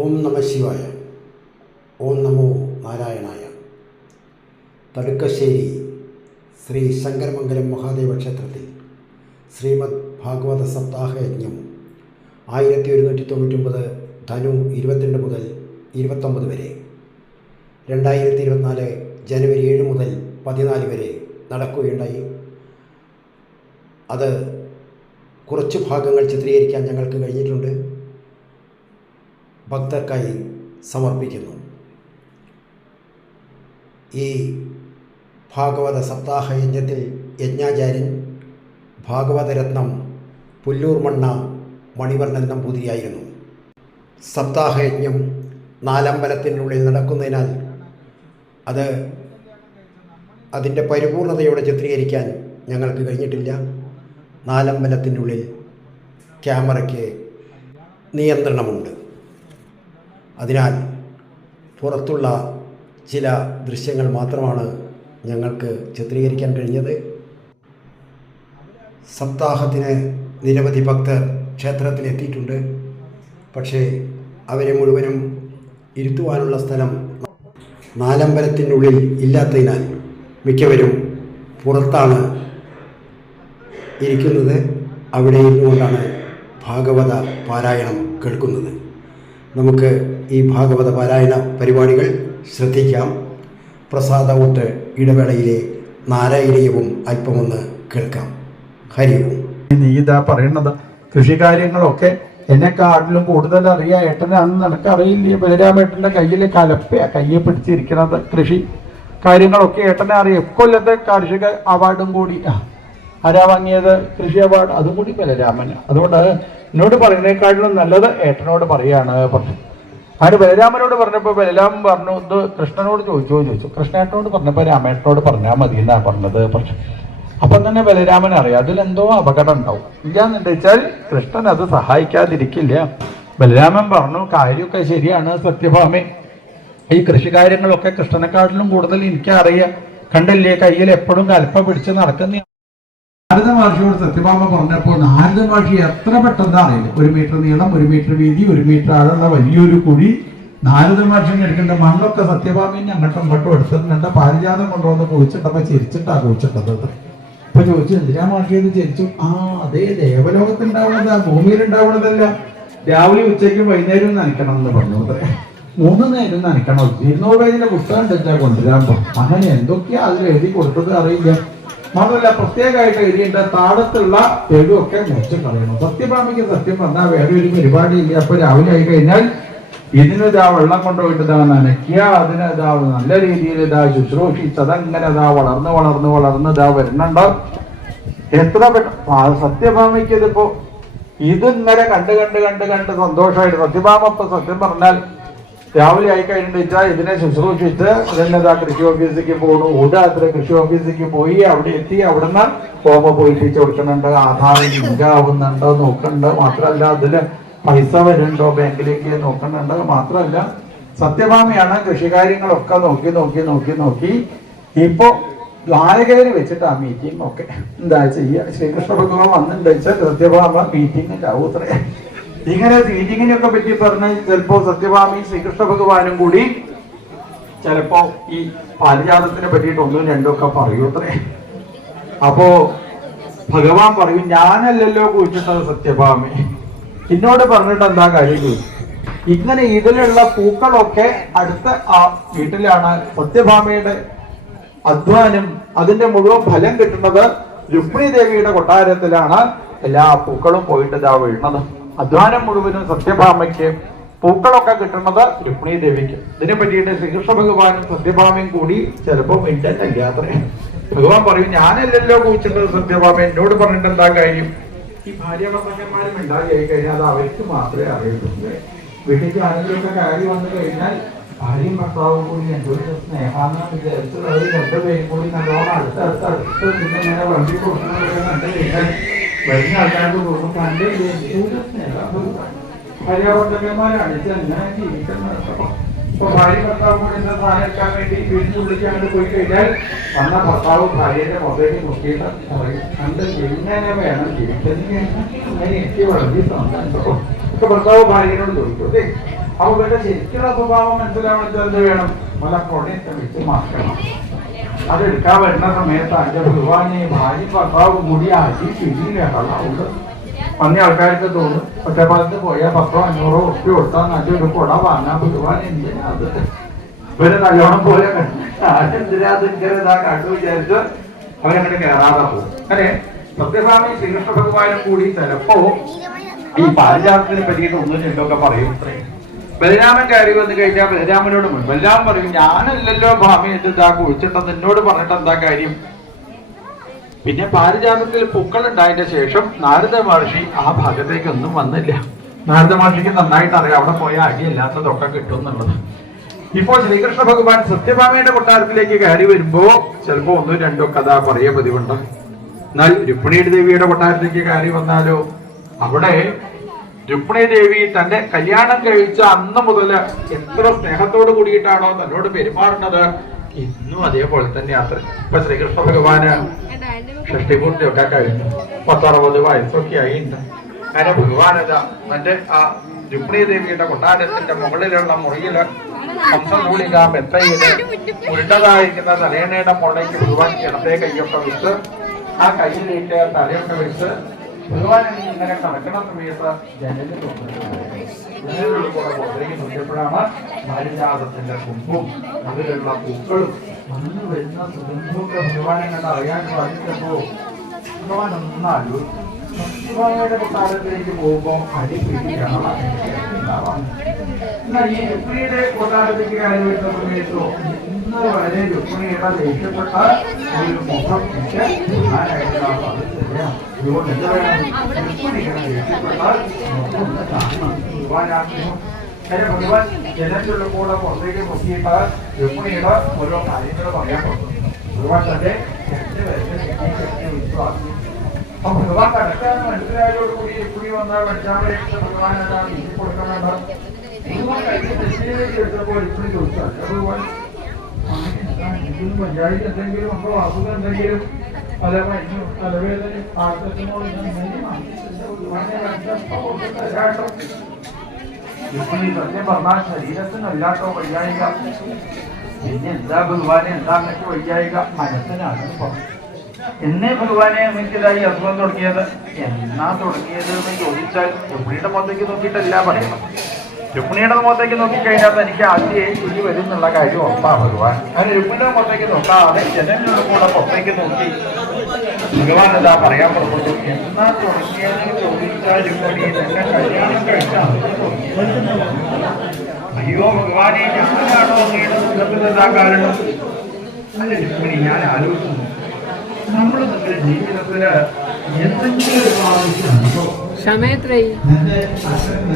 ഓം നമ ശിവായ. ഓം നമോ നാരായണായ. തടുക്കശ്ശേരി ശ്രീ ശങ്കരമംഗലം മഹാദേവ ക്ഷേത്രത്തിൽ ശ്രീമദ് ഭാഗവത സപ്താഹയജ്ഞം 1199 ധനു 22 മുതൽ 29 വരെ, 2024 ജനുവരി 7 മുതൽ 14 വരെ നടക്കുകയുണ്ടായി. അത് കുറച്ച് ഭാഗങ്ങൾ ചിത്രീകരിക്കാൻ ഞങ്ങൾക്ക് കഴിഞ്ഞിട്ടുണ്ട്. ഭക്തർക്കായി സമർപ്പിക്കുന്നു. ഈ ഭാഗവത സപ്താഹ യജ്ഞത്തിൽ യജ്ഞാചാര്യൻ ഭാഗവതരത്നം പുല്ലൂർ മണ്ണ മണിവർണ്ണൻ നമ്പൂതിരിയായിരുന്നു. സപ്താഹയജ്ഞം 4 അമ്പലത്തിനുള്ളിൽ നടക്കുന്നതിനാൽ അതിൻ്റെ പരിപൂർണതയോടെ ചിത്രീകരിക്കാൻ ഞങ്ങൾക്ക് കഴിഞ്ഞിട്ടില്ല. 4 അമ്പലത്തിനുള്ളിൽ ക്യാമറയ്ക്ക് നിയന്ത്രണമുണ്ട്. അതിനാൽ പുറത്തുള്ള ചില ദൃശ്യങ്ങൾ മാത്രമാണ് ഞങ്ങൾക്ക് ചിത്രീകരിക്കാൻ കഴിഞ്ഞത്. സപ്താഹത്തിന് നിരവധി ഭക്തർ ക്ഷേത്രത്തിലെത്തിയിട്ടുണ്ട്. പക്ഷേ അവരെ മുഴുവനും ഇരുത്തുവാനുള്ള സ്ഥലം 4 അമ്പലത്തിനുള്ളിൽ ഇല്ലാത്തതിനാൽ മിക്കവരും പുറത്താണ് ഇരിക്കുന്നത്. അവിടെ ഇരുന്നുകൊണ്ടാണ് ഭാഗവത പാരായണം കേൾക്കുന്നത്. നമുക്ക് ഈ ഭാഗവത പാരായണ പരിപാടികൾ ശ്രദ്ധിക്കാം. പ്രസാദവൂട്ട് ഇടവേളയിലെ നാരായണീയവും അല്പമൊന്ന് കേൾക്കാം. ഹരിവും. നീ ഇതാ പറയണത് കൃഷികാര്യങ്ങളൊക്കെ എന്നെക്കാട്ടിലും കൂടുതൽ അറിയാം. ഏട്ടനാണെന്ന് നിനക്കറിയില്ലേ? ബലരാമേട്ടൻ്റെ കയ്യിൽ കയ്യെ പിടിച്ചിരിക്കണത് കൃഷി കാര്യങ്ങളൊക്കെ ഏട്ടനെ അറിയാം. കൊല്ലത്തെ കാർഷിക അവാർഡും കൂടി ആരാ വാങ്ങിയത്? കൃഷി അവാർഡ്, അതും കൂടി ബലരാമന്. അതുകൊണ്ട് എന്നോട് പറയുന്നതിനേക്കാട്ടിലും നല്ലത് ഏട്ടനോട് പറയാണ് പറഞ്ഞു. ആര് ബലരാമനോട് പറഞ്ഞപ്പോൾ ബലരാമൻ പറഞ്ഞു, ഇത് കൃഷ്ണനോട് ചോദിച്ചു. കൃഷ്ണേട്ടനോട് പറഞ്ഞപ്പോൾ രാമേട്ടനോട് പറഞ്ഞാൽ മതി എന്നാ പറഞ്ഞത്. പക്ഷെ അപ്പം തന്നെ ബലരാമൻ അറിയാം അതിലെന്തോ അപകടം ഉണ്ടാവും. ഇല്ലാന്ന് വെച്ചാൽ കൃഷ്ണൻ അത് സഹായിക്കാതിരിക്കില്ല. ബലരാമൻ പറഞ്ഞു, കാര്യമൊക്കെ ശരിയാണ് സത്യഭാമേ, ഈ കൃഷികാര്യങ്ങളൊക്കെ കൃഷ്ണനെക്കാട്ടിലും കൂടുതൽ എനിക്കറിയാം. കണ്ടില്ലേ, കയ്യിൽ എപ്പോഴും കൽപ്പ പിടിച്ച് നടക്കുന്ന നാരദ മഹർഷിയോട് സത്യഭാമ പറഞ്ഞപ്പോൾ നാരദ മഹർഷി എത്ര പെട്ടെന്ന് അറിയില്ല. 1 മീറ്റർ നീളം, 1 മീറ്റർ വീതി, 1 മീറ്റർ ആളുള്ള വലിയൊരു കുഴി നാരദ മഹർഷി എടുക്കേണ്ട മണ്ണൊക്കെ സത്യഭാമയും അങ്ങോട്ടും ഇങ്ങോട്ടും എടുത്തിട്ടുണ്ട്. പാരിജാതം കൊണ്ടുവന്ന് കുഴിച്ചിട്ടപ്പോൾ ചിരിച്ചിട്ടാ കുഴിച്ചിട്ടത്. ഇപ്പൊ ചോദിച്ചു, എന്തിനാ മഹർഷി ഇത് ചിരിച്ചു? അതേ ദേവലോകത്തുണ്ടാവുന്നതാ, ഭൂമിയിലുണ്ടാവുന്നതല്ല. രാവിലെ ഉച്ചയ്ക്കും വൈകുന്നേരവും നനയ്ക്കണം എന്ന് പറഞ്ഞു. അത്രേ 3 നേരം നനയ്ക്കണം. 200 പേജിന്റെ പുസ്തകം തെറ്റാ കൊണ്ടുവരാൻ. അങ്ങനെ എന്തൊക്കെയാ അതിൽ എഴുതി കൊടുത്തത് അറിയില്ല. മാത്രമല്ല പ്രത്യേകമായിട്ട് എഴുതിയിട്ട് താഴത്തുള്ള തെരുവൊക്കെ മുറിച്ച് കളയണം. സത്യഭാമിക്ക് സത്യം പറഞ്ഞാൽ വേറെ ഒരു പരിപാടിയില്ല. അപ്പൊ രാവിലെ ആയി കഴിഞ്ഞാൽ ഇതിനിതാ വെള്ളം കൊണ്ടുപോയിട്ട് നനയ്ക്കുക, അതിനിതാ നല്ല രീതിയിൽ ശുശ്രൂഷിച്ചതങ്ങനെ വളർന്ന് വരുന്നുണ്ട്. എത്ര സത്യഭാമിക്ക് ഇതിപ്പോ ഇതിങ്ങനെ കണ്ട് സന്തോഷമായിട്ട് സത്യഭാമ ഇപ്പൊ സത്യം പറഞ്ഞാൽ രാവിലെ ആയി കഴിഞ്ഞിട്ട് ഇതിനെ ശുശ്രൂഷിച്ച് ഇതിനെതാ കൃഷി ഓഫീസിലേക്ക് പോകണു. അത്ര കൃഷി ഓഫീസിലേക്ക് പോയി അവിടെ എത്തി. അവിടുന്ന് ഹോമ പോയിട്ടിച്ച് കൊടുക്കുന്നുണ്ട്, ആധാറിൽ ലിങ്ക് ആവുന്നുണ്ടോ നോക്കുന്നുണ്ട്. മാത്രമല്ല അതില് പൈസ വരുന്നുണ്ടോ ബാങ്കിലേക്ക് നോക്കുന്നുണ്ട്. മാത്രമല്ല സത്യഭാമയാണ് കൃഷികാര്യങ്ങളൊക്കെ നോക്കി ഇപ്പൊ ദ്വാരകയിൽ വെച്ചിട്ട് ആ മീറ്റിംഗ് ഒക്കെ എന്താ ചെയ്യുക? ശ്രീകൃഷ്ണ ഭഗവാൻ വന്നിട്ട് വെച്ചാൽ സത്യഭാമ മീറ്റിംഗിലാവും. അത്രേ ഇങ്ങനെ മീറ്റിങ്ങിനെയൊക്കെ പറ്റി പറഞ്ഞ് ചിലപ്പോ സത്യഭാമി ശ്രീകൃഷ്ണ ഭഗവാനും കൂടി ചിലപ്പോ ഈ പാരിജാതത്തിനെ പറ്റിയിട്ട് 1ഉം 2ഉം ഒക്കെ പറയൂ. അത്രേ അപ്പോ ഭഗവാൻ പറയും, ഞാനല്ലല്ലോ കുഴിച്ചിട്ടത് സത്യഭാമി, എന്നോട് പറഞ്ഞിട്ട് എന്താ കാര്യം? ഇങ്ങനെ ഇതിലുള്ള പൂക്കളൊക്കെ അടുത്ത ആ വീട്ടിലാണ്. സത്യഭാമയുടെ അധ്വാനം, അതിന്റെ മുഴുവൻ ഫലം കിട്ടുന്നത് രുക്മിണി ദേവിയുടെ കൊട്ടാരത്തിലാണ്. എല്ലാ പൂക്കളും പോയിട്ട് ഇതാ വീഴുന്നത്. അധ്വാനം മുഴുവനും സത്യഭാമയ്ക്ക്, പൂക്കളൊക്കെ കിട്ടുന്നത് രുക്മിണി ദേവിക്ക്. ഇതിനെ പറ്റിയിട്ട് ശ്രീകൃഷ്ണ ഭഗവാനും സത്യഭാമയും കൂടി ചിലപ്പോൾ മിണ്ടല്ലാത്രേ. ഭഗവാൻ പറയും, ഞാനല്ലല്ലോ കുഴിച്ചിട്ടത് സത്യഭാമ, എന്നോട് പറഞ്ഞിട്ട് എന്താ കാര്യം? ഈ ഭാര്യാഭർത്താക്കന്മാരും മിണ്ടാതിയായി കഴിഞ്ഞാൽ അത് അവർക്ക് മാത്രമേ അറിയുള്ളൂ. വീട്ടിലേക്ക് ആരെങ്കിലുമൊക്കെ കാര്യം വന്നു കഴിഞ്ഞാൽ ഭാര്യയും ഭർത്താവും കൂടി എന്തൊരു സ്നേഹാന്ന് വിചാരിച്ചത് അവർ 2 പേരും കൂടി നല്ലോണം അടുത്ത് പിന്നെ ഇങ്ങനെ വണ്ടി കൊടുക്കുന്നതൊക്കെ കണ്ടു കഴിഞ്ഞാൽ വരുന്ന ആൾക്കാർക്ക് തോന്നും കണ്ടേ ഭാര്യാഭർത്താക്കന്മാരാണ് അങ്ങനെ ജീവിക്കുന്നത്. ഇപ്പൊ ഭാര്യ ഭർത്താവ് കൂടി സാധനം എടുക്കാൻ വേണ്ടി വീട്ടിനുള്ളിലേക്ക് അങ്ങോട്ട് പോയി കഴിഞ്ഞാൽ വന്ന ഭർത്താവ് ഭാര്യയുടെ മൊബൈലിൽ നോക്കിയിട്ട് പറയും, കണ്ട് എങ്ങനെ വേണം ജീവിക്കുന്നത്, അങ്ങനെ എനിക്ക് വളരെ സന്തോഷം. ഭർത്താവ് ഭാര്യനോട് ചോദിക്കും, അല്ലേ അപ്പൊ ഇവരുടെ ശരിക്കുള്ള സ്വഭാവം മനസ്സിലാവണമെങ്കിൽ എന്ത് വേണം? മലക്കൊടയൊക്കെ വെച്ച് മാറ്റണം. അതെടുക്കാൻ വരുന്ന സമയത്ത് അന്റെ ഭഗവാനെ ഭാര്യ ഭർത്താവ് കൂടി അടി പിടിയിലുണ്ട്. പന്നി ആൾക്കാർക്ക് തോന്നും ഒറ്റപ്പാലത്ത് പോയാൽ 10-500 ഉറുപ്പ്യ കൊടുത്താൽ നല്ലൊരു കുട വാങ്ങാൻ ഭഗവാൻ എന്തിനാ അത് ഇവര് നല്ലോണം പോലെ എന്തിനാ അത് ഇങ്ങനെ ഇതാ കണ്ടു വിചാരിച്ച് അവരങ്ങനെ കയറാതെ പോകും. അങ്ങനെ സത്യസ്വാമി ശ്രീകൃഷ്ണ ഭഗവാനും കൂടി ചിലപ്പോ ഈ പാരിജാതത്തിനെ പറ്റിയിട്ട് ഒന്നും രണ്ടൊക്കെ പറയും. ബലരാമൻ കയറി വന്നു കഴിഞ്ഞാൽ ബലരാമനോട് ബലരാമൻ പറയും, ഞാനല്ലല്ലോ ഭാമി എന്താ കുഴിച്ചിട്ടത്, എന്നോട് പറഞ്ഞിട്ട് എന്താ കാര്യം? പിന്നെ പാരിജാതത്തിൽ പൂക്കൾ ഉണ്ടായതിന്റെ ശേഷം നാരദ മഹർഷി ആ ഭാഗത്തേക്കൊന്നും വന്നില്ല. നാരദ മഹർഷിക്ക് നന്നായിട്ട് അറിയാം അവിടെ പോയ അടിയില്ലാത്തതൊക്കെ കിട്ടും എന്നുള്ളത്. ഇപ്പോൾ ശ്രീകൃഷ്ണ ഭഗവാൻ സത്യഭാമയുടെ കൊട്ടാരത്തിലേക്ക് കയറി വരുമ്പോ ചിലപ്പോ 1-2 കഥ പറയ പതിവുണ്ട്. എന്നാൽ രുക്മിണി ദേവിയുടെ കൊട്ടാരത്തിലേക്ക് കയറി വന്നാലോ അവിടെ രുക്മിണി ദേവി തന്റെ കല്യാണം കഴിച്ച അന്ന് മുതൽ എത്ര സ്നേഹത്തോട് കൂടിയിട്ടാണോ തന്നോട് പെരുമാറുന്നത്, ഇന്നും അതേപോലെ തന്നെ അത്ര. ഇപ്പൊ ശ്രീകൃഷ്ണ ഭഗവാന് ഷഷ്ടിപൂർത്തിയൊക്കെ കഴിഞ്ഞു, 10-60 വയസ്സൊക്കെ ആയിട്ടുണ്ട്. അങ്ങനെ ഭഗവാനത തന്റെ ആ രുക്മിണി ദേവിയുടെ കൊട്ടാരത്തിന്റെ മുകളിലുള്ള മുറിയില് ഹംസമൂലിക മെത്തയില് ഉരുണ്ടതായിരിക്കുന്ന തലേണയുടെ മുകളിലേക്ക് ഭഗവാൻ ഇടത്തെ കൈയൊക്കെ വെച്ച് ആ കയ്യിലേക്ക് തലയൊക്കെ വെച്ച് ഭഗവാൻ ഇങ്ങനെ കടക്കണ സമയത്ത് ജനലിൽ പുറത്തേക്ക് നോക്കിയപ്പോഴാണ് പാരിജാതത്തിന്റെ കുമ്പും അതിലുള്ള പൂക്കളും വന്നു വരുന്ന സുഗന്ധമൊക്കെ ഭഗവാനെ കണ്ട് അറിയാൻ സാധിച്ചപ്പോ ഭഗവാൻ ഒന്നാലു സത്യഭാമയുടെ കൊട്ടാരത്തിലേക്ക് പോകുമ്പോ അടിപിടിക്കണം. എന്നാൽ ഈ രുക്മിണിയുടെ കൊട്ടാരത്തിലേക്ക് കയറി വരുന്ന സമയത്തോ ഇന്ന് വളരെ രുക്മിണിയുടെ ദേഷ്യപ്പെട്ട ഒരു മുഖം ഞാനായിട്ടുള്ള സാധിച്ചില്ല. അതുകൊണ്ട് എന്ത് വേണം? രുക്മിണിയുടെ ദേഷ്യപ്പെട്ടാൽ മുഖം കാണണം. ഭഗവാനാഗ്രഹം ഭഗവാൻ ജനത്തിലുള്ള കൂടെ പുറത്തേക്ക് നോക്കിയിട്ട് രുക്മിണിയുടെ ഓരോ കാര്യങ്ങൾ പറയാൻ പറ്റും. ഭഗവാൻ തന്റെ 2 വയസ്സിൽ വിശ്വാസം അപ്പൊ ഭഗവാൻ കടക്കാന്ന് മനസ്സിലായതോടുകൂടി രുക്മിണി വന്നാൽ പഠിച്ചാൽ ഭഗവാൻ എന്താണ് ഇനി കൊടുക്കണുണ്ടോ? ഭഗവാൻ കഴിഞ്ഞ ദക്ഷിണയിലേക്ക് എടുത്തപ്പോൾ രുക്മിണി ചോദിച്ചാൽ ഭഗവാൻ എന്തെങ്കിലും പഞ്ചായത്ത് എന്തെങ്കിലും ഉണ്ടോ, അസുഖം എന്തെങ്കിലും തലവേദന ആർത്തത്തിനോട് രുക്മിണി സത്യം പറഞ്ഞാൽ ശരീരത്തിനല്ലാട്ടോ വയ്യായിക, പിന്നെ എന്താ ഭഗവാനെ എന്താന്നൊക്കെ വയ്യായിക മനസ്സിനാണ് പറഞ്ഞു. എന്നേ ഭഗവാനെ എനിക്കിതായി അസുഖം തുടങ്ങിയത്, എന്നാ തുടങ്ങിയത് എന്ന് ചോദിച്ചാൽ രുക്മിണിയുടെ മുഖത്തേക്ക് നോക്കിയിട്ടല്ല പറയണം. രുക്മിണിയുടെ മുഖത്തേക്ക് നോക്കിക്കഴിഞ്ഞാൽ എനിക്ക് ആദ്യം ഇനി വരും എന്നുള്ള കാര്യം ഉറപ്പാ ഭഗവാൻ. അങ്ങനെ രുക്മിണിയുടെ മുഖത്തേക്ക് നോക്കാതെ ജനങ്ങളുടെ കൂടെ പുറത്തേക്ക് നോക്കി ഭഗവാൻ എന്താ പറയാൻ പുറപ്പെട്ടു. എന്നാ തുടങ്ങിയത് ചോദിച്ചാൽ രുക്മിണി എന്നെ കല്യാണം കഴിച്ചാണ്. അയ്യോ ഭഗവാനെ ഞാനാണോ അങ്ങയുടെ സുഖത്തിൽ എന്താ കാരണം? അല്ല രുക്മിണി, ഞാൻ ആലോചിക്കുന്നു നമ്മുടെ ജീവിതത്തില് എന്തെങ്കിലും ഒരു ആവശ്യമുണ്ടോ?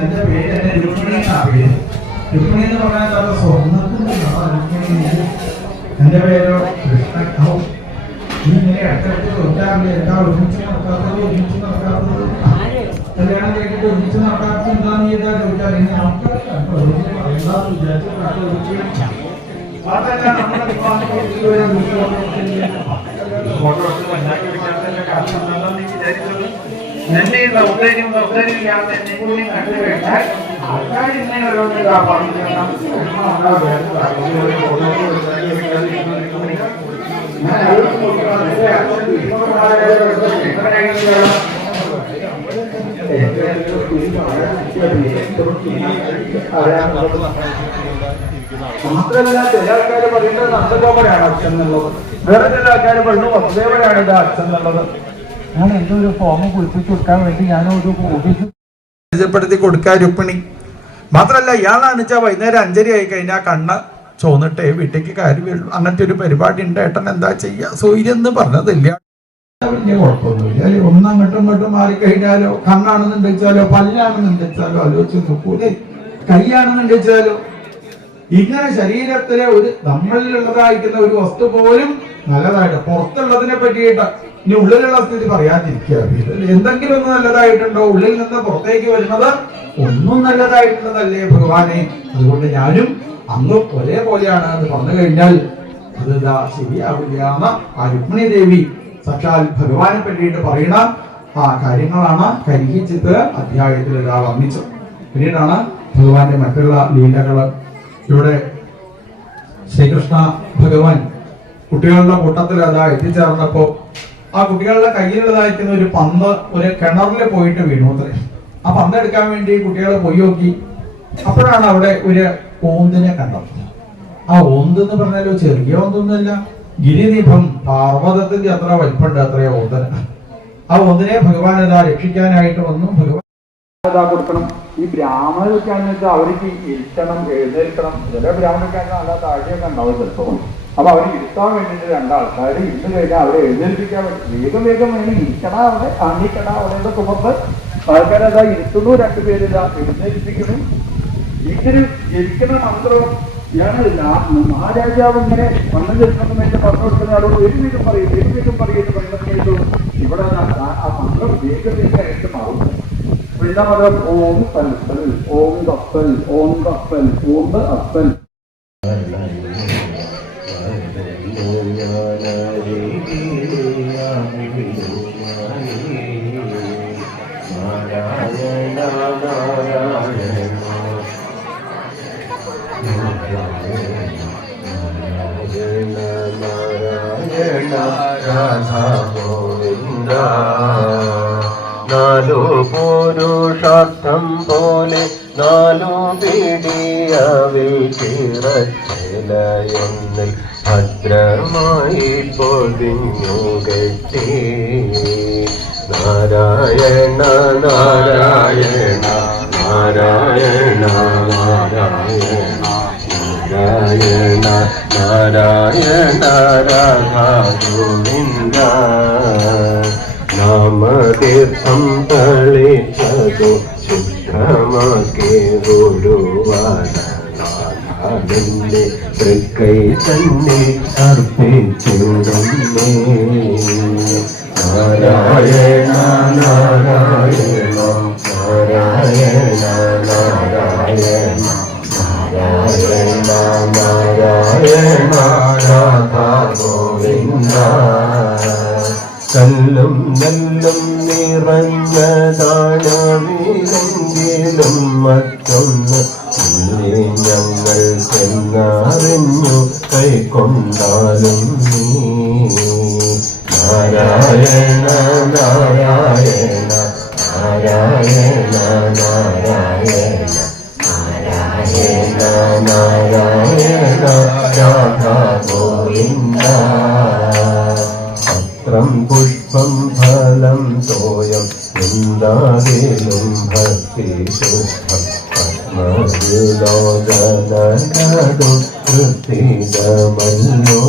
എന്റെ പേര് രുക്മിണി എന്നാണ്. രുക്മിണി എന്ന് പറഞ്ഞാൽ സ്വർണ്ണത്തിന്റെ എന്റെ പേരോ കൃഷ്ണ. ഇങ്ങനെ ഇടയ്ക്കിടയ്ക്ക് ചോദിക്കാറില്ല എന്താ ഒരുമിച്ച് നടക്കാത്തത്, ഒരുമിച്ച് നടക്കാത്തത്, കല്യാണം കഴിഞ്ഞിട്ട് ഒരുമിച്ച് നടക്കാത്തത് എന്താന്ന് ചെയ്താൽ ചോദിച്ചാൽ ഇനി ആൾക്കാർ എന്താന്ന് വിചാരിച്ചു അതല്ല നമ്മുടെ എന്റെ സൗന്ദര്യം സൗന്ദര്യമില്ലാതെ എന്നെ കൂടി കണ്ടു കഴിഞ്ഞാൽ ആൾക്കാർ ഇങ്ങനെ ഓരോന്നിതാ പറഞ്ഞു മാത്രമല്ല ചില ആൾക്കാർ പറയുന്നത് നന്ദഗോപരാണ് അച്ഛൻ എന്നുള്ളത്, വേറെ ചില ആൾക്കാർ പറയുന്നത് വസുദേവരാണ് ഇത് അച്ഛൻ എന്നുള്ളത്. ഞാൻ എന്തോ ഒരു ഫോം കുളിപ്പിച്ചു കൊടുക്കാൻ വേണ്ടി ഞാനൊരു ഓഫീസ് പരിചയപ്പെടുത്തി കൊടുക്കാൻ രുക്മിണി. മാത്രമല്ല ഇയാളാണ് വെച്ചാൽ വൈകുന്നേരം 5:30 ആയി കഴിഞ്ഞാൽ കണ്ണ് ചോന്നിട്ടേ വീട്ടിലേക്ക് കയറി വീഴും. അങ്ങനത്തെ ഒരു പരിപാടി ഉണ്ട്. ഏട്ടൻ എന്താ ചെയ്യുക? സൂര്യൻ എന്ന് പറഞ്ഞതില്ല, വലിയ കുഴപ്പമൊന്നുമില്ല. അല്ലെ ഒന്ന് അങ്ങോട്ടും ഇങ്ങോട്ടും മാറിക്കഴിഞ്ഞാലോ, കണ്ണാണെന്നുണ്ടെച്ചാലോ, പല്ലാണെന്നുണ്ടെച്ചാലോ ആലോചിച്ച് നോക്കൂലേ, കൈയാണെന്നുണ്ടെച്ചാലോ, ഇങ്ങനെ ശരീരത്തിലെ ഒരു നമ്മളിലുള്ളതായിരിക്കുന്ന ഒരു വസ്തു പോലും നല്ലതായിട്ട് പുറത്തുള്ളതിനെ പറ്റിയിട്ട് ഇനി ഉള്ളിലുള്ള സ്ഥിതി പറയാതിരിക്കുക. എന്തെങ്കിലും ഒന്ന് നല്ലതായിട്ടുണ്ടോ? ഉള്ളിൽ നിന്ന് പുറത്തേക്ക് വരുന്നത് ഒന്നും നല്ലതായിട്ടുള്ളതല്ലേ ഭഗവാനെ? അതുകൊണ്ട് ഞാനും അങ്ങും ഒരേപോലെയാണ് എന്ന് പറഞ്ഞു കഴിഞ്ഞാൽ അത് ഇതാ ശരിയാവില്ല എന്ന് ആ രുക്മിണി ദേവി സാക്ഷാൽ ഭഗവാനെ പറ്റിയിട്ട് പറയുന്ന ആ കാര്യങ്ങളാണ് കരിഹിച്ചിട്ട് അധ്യായത്തിൽ ഇതാ വർണ്ണിച്ചത്. പിന്നീടാണ് ഭഗവാന്റെ മറ്റുള്ള ലീലകള്. ഇവിടെ ശ്രീകൃഷ്ണ ഭഗവാൻ കുട്ടികളുടെ കൂട്ടത്തിൽ അതാ എത്തിച്ചേർന്നപ്പോ ആ കുട്ടികളുടെ കയ്യിലുള്ളതായിരിക്കുന്ന ഒരു പന്ത് ഒരു കിണറിൽ പോയിട്ട് വീണു അത്രേ. ആ പന്ത് എടുക്കാൻ വേണ്ടി കുട്ടികൾ പോയി നോക്കി. അപ്പോഴാണ് അവിടെ ഒരു ഓന്തിനെ കണ്ടത്. ആ ഓന്ത് എന്ന് പറഞ്ഞാലോ ചെറിയ ഓന്തൊന്നുമല്ല, ഗിരിദീപം പർവ്വതത്തിന്റെ അത്ര വലിപ്പുണ്ട് അത്രയോ ഓന്തന്. ആ ഓന്തിനെ ഭഗവാൻ ഇതാ രക്ഷിക്കാനായിട്ട് വന്നു. ഭഗവാൻ കൊടുക്കണം. ഈ ബ്രാഹ്മണരൊക്കെ ആണെന്ന് വെച്ചാൽ അവർക്ക് ഇരിക്കണം, എഴുന്നേൽക്കണം. ചില ബ്രാഹ്മണരൊക്കെ നല്ല താഴ്ചയൊക്കെ ഉണ്ടാവും ചിലപ്പോൾ. അപ്പൊ അവര് ഇരുത്താൻ വേണ്ടിയിട്ട് രണ്ടാൾക്കാർ ഇരുന്ന് കഴിഞ്ഞാൽ അവരെ എഴുന്നേൽപ്പിക്കാൻ വേണ്ടി വേഗം വേഗം വേണം ഇരിക്കണ അവിടെ കാണിക്കണ അവിടെ തുറന്ന് ആൾക്കാരതാ ഇരുത്തുന്നു, രണ്ടുപേരിതാ എഴുന്നേൽപ്പിക്കുന്നു. ഇതൊരു ജനിക്കുന്ന മന്ത്രവും മഹാരാജാവ് ഇങ്ങനെ വന്നു ചെലുത്തണമെന്ന് പറഞ്ഞു കൊടുക്കുന്ന ആളോട് ഒരു വീണ്ടും പറയും പറയുന്നത് പറയുന്നു. ഇവിടെ ആ മന്ത്രം വേഗം വേഗമായിട്ട് മാറും. എല്ലാ മതം ഓം തൽപ്പൽ, ഓം തപ്പൽ, ഓം തപ്പൽ, ഓം അപ്പൽ. നാലു പുരുഷാർത്ഥം പോലെ നാലു പിടിയവിൽ ചിറച്ചിലയൊന്നിൽ ഭദ്രമായി പൊതിഞ്ഞു കെട്ടി. നാരായണ നാരായണ നാരായണ നാരായണ നാരായണ നാരായണ രാധാ ഗോവിന്ദ. നാമതീർത്ഥം തളിച്ചതു ശുദ്ധമാക്കി ഗുരുവാനനാഥന്റെ തൃക്കൈ തന്നെ അർപ്പിച്ചിടുന്നേ. നാരായണ നാരായണ നാരായണ നാരായണ നാരായണ നാരായണ രാധാ ഗോവിന്ദ. കല്ലും നെല്ലും നിറഞ്ഞതാണെങ്കിലും മറ്റൊന്ന് ഞങ്ങൾ ചെന്നറിഞ്ഞു കൈക്കൊണ്ടാലും നീ. നാരായണ നാരായണ നാരായണ നാരായണ നാരായണ നാരായണ രാധാ ഗോവിന്ദ. പത്രം പുഷ്പം ഫലം തോയം വൃന്ദാവിലും ഭക്തി ശുദ്ധം പത്മവിലോചനു കൃത്തികമല്ലോ.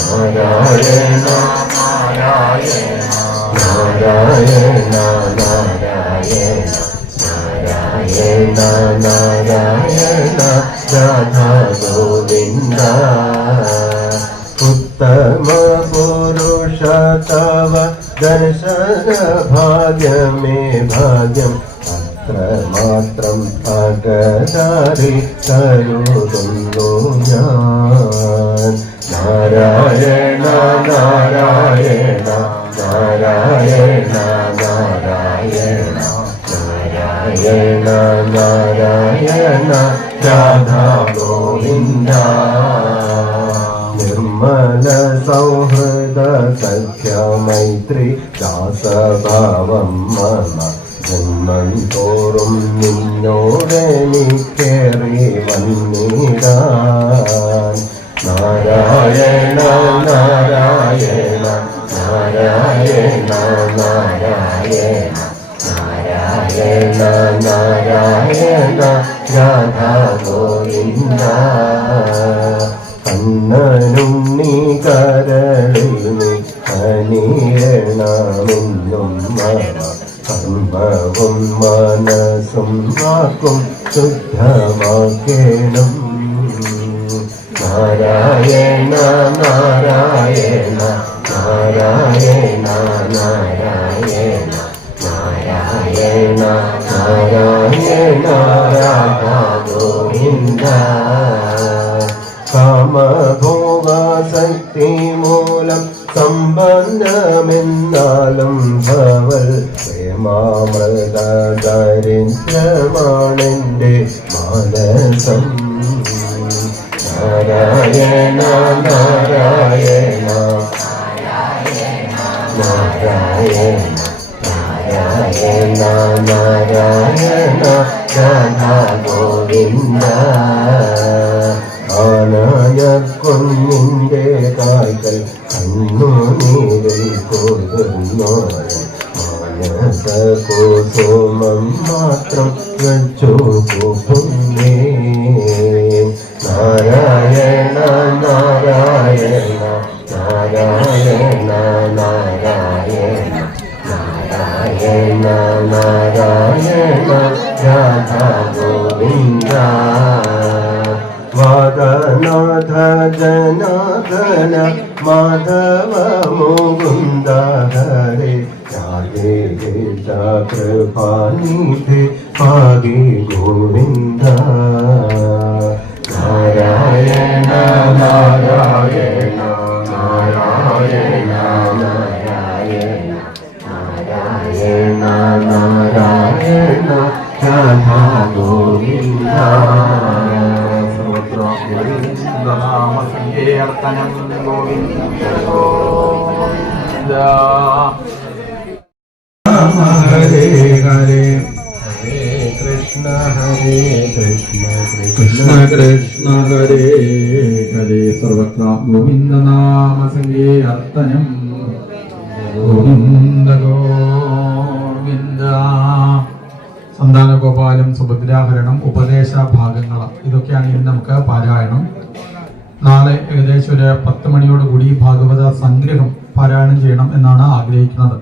നാരായണ നാരായണ നാരായണ നാരായണ നാരായണ നാരായണ രാധാ ഗോവിന്ദ. ഉത്തമ പുരുഷ തവ ദർശന ഭാഗ്യമേ ഭാഗ്യം. അത്രമാത്രം അകതാരി കരുതുന്നു ഞാൻ. നാരായണ നാരായണ നാരായണ നാരായണ നാരായണ നാരായണ രാധാ ഗോവിന്ദ. നിർമ്മല സൗഹൃദ സഖ്യ മൈത്രി ദാസഭാവം മമ. ജന്മം തോറും നിന്നോടെനിക്കേറി വന്നിടാൻ. നാരായണ നാരായണ നാരായണ നാരായണ നാരായണ നാരായണ രാധാ ഗോവിന്ദ. കണ്ണനും നീ കരളിൽ നീ അനിയണമെന്നും മമ. കർമ്മവും മനസ്സും വാക്കും ശുദ്ധമാക്കേണം. നാരായണ നാരായണ നാരായണ നാരായണ നാരായണ നാരായണ രാധാ ഗോവിന്ദ. കാമഭോഗാസക്തി മൂലം സമ്പന്നമെന്നാലും ഭവൽ പ്രേമാമൃത ദരിദ്രമാണെൻ്റെ മാനസം നാരായണ നാരായണ നാരായണ നാരായണ നാരായണ രാധാ ഗോവിന്ദ ആനയക്കുന്നിൻ്റെ കായ്കൾ കണ്ണുനീരിൽ കൊടുന്നോരൻ മാനസ കുസുമം മാത്രം വെച്ചു പോകുന്നേ നാരായണ നാരായണ നാരായണ നാരായണ നാരായണ നാരായണ രാധാ ഗോവിന്ദ വാദനാഥ ജനാർദ്ദന മാധവ മുകുന്ദ ഹരേ രാധേ കൃപാനിധി പാദി ഗോവിന്ദ നാരായണ നാരായണ നാരായണ നാരായണ നാരായണ നാരായണ രാധാ ഗോവിന്ദ നാമസങ്കീർത്തനം ഗോവിന്ദ ഗോവിന്ദ ഹരേ ഹരേ ഹരേ കൃഷ്ണ കൃഷ്ണ കൃഷ്ണ ഹരേ ഹരേ സർവത്ര ഗോവിന്ദ നാമസങ്കീർത്തനം ഗോവിന്ദ ഗോവിന്ദ സന്താനഗോപാലം സുഭദ്രാഹരണം ഉപദേശ ഭാഗങ്ങൾ ഇതൊക്കെയാണ് ഇന്ന് നമുക്ക് പാരായണം. നാളെ ഏകദേശം ഒരു 10 മണിയോടുകൂടി ഭാഗവത സംഗ്രഹം പാരായണം ചെയ്യണം എന്നാണ് ആഗ്രഹിക്കുന്നത്.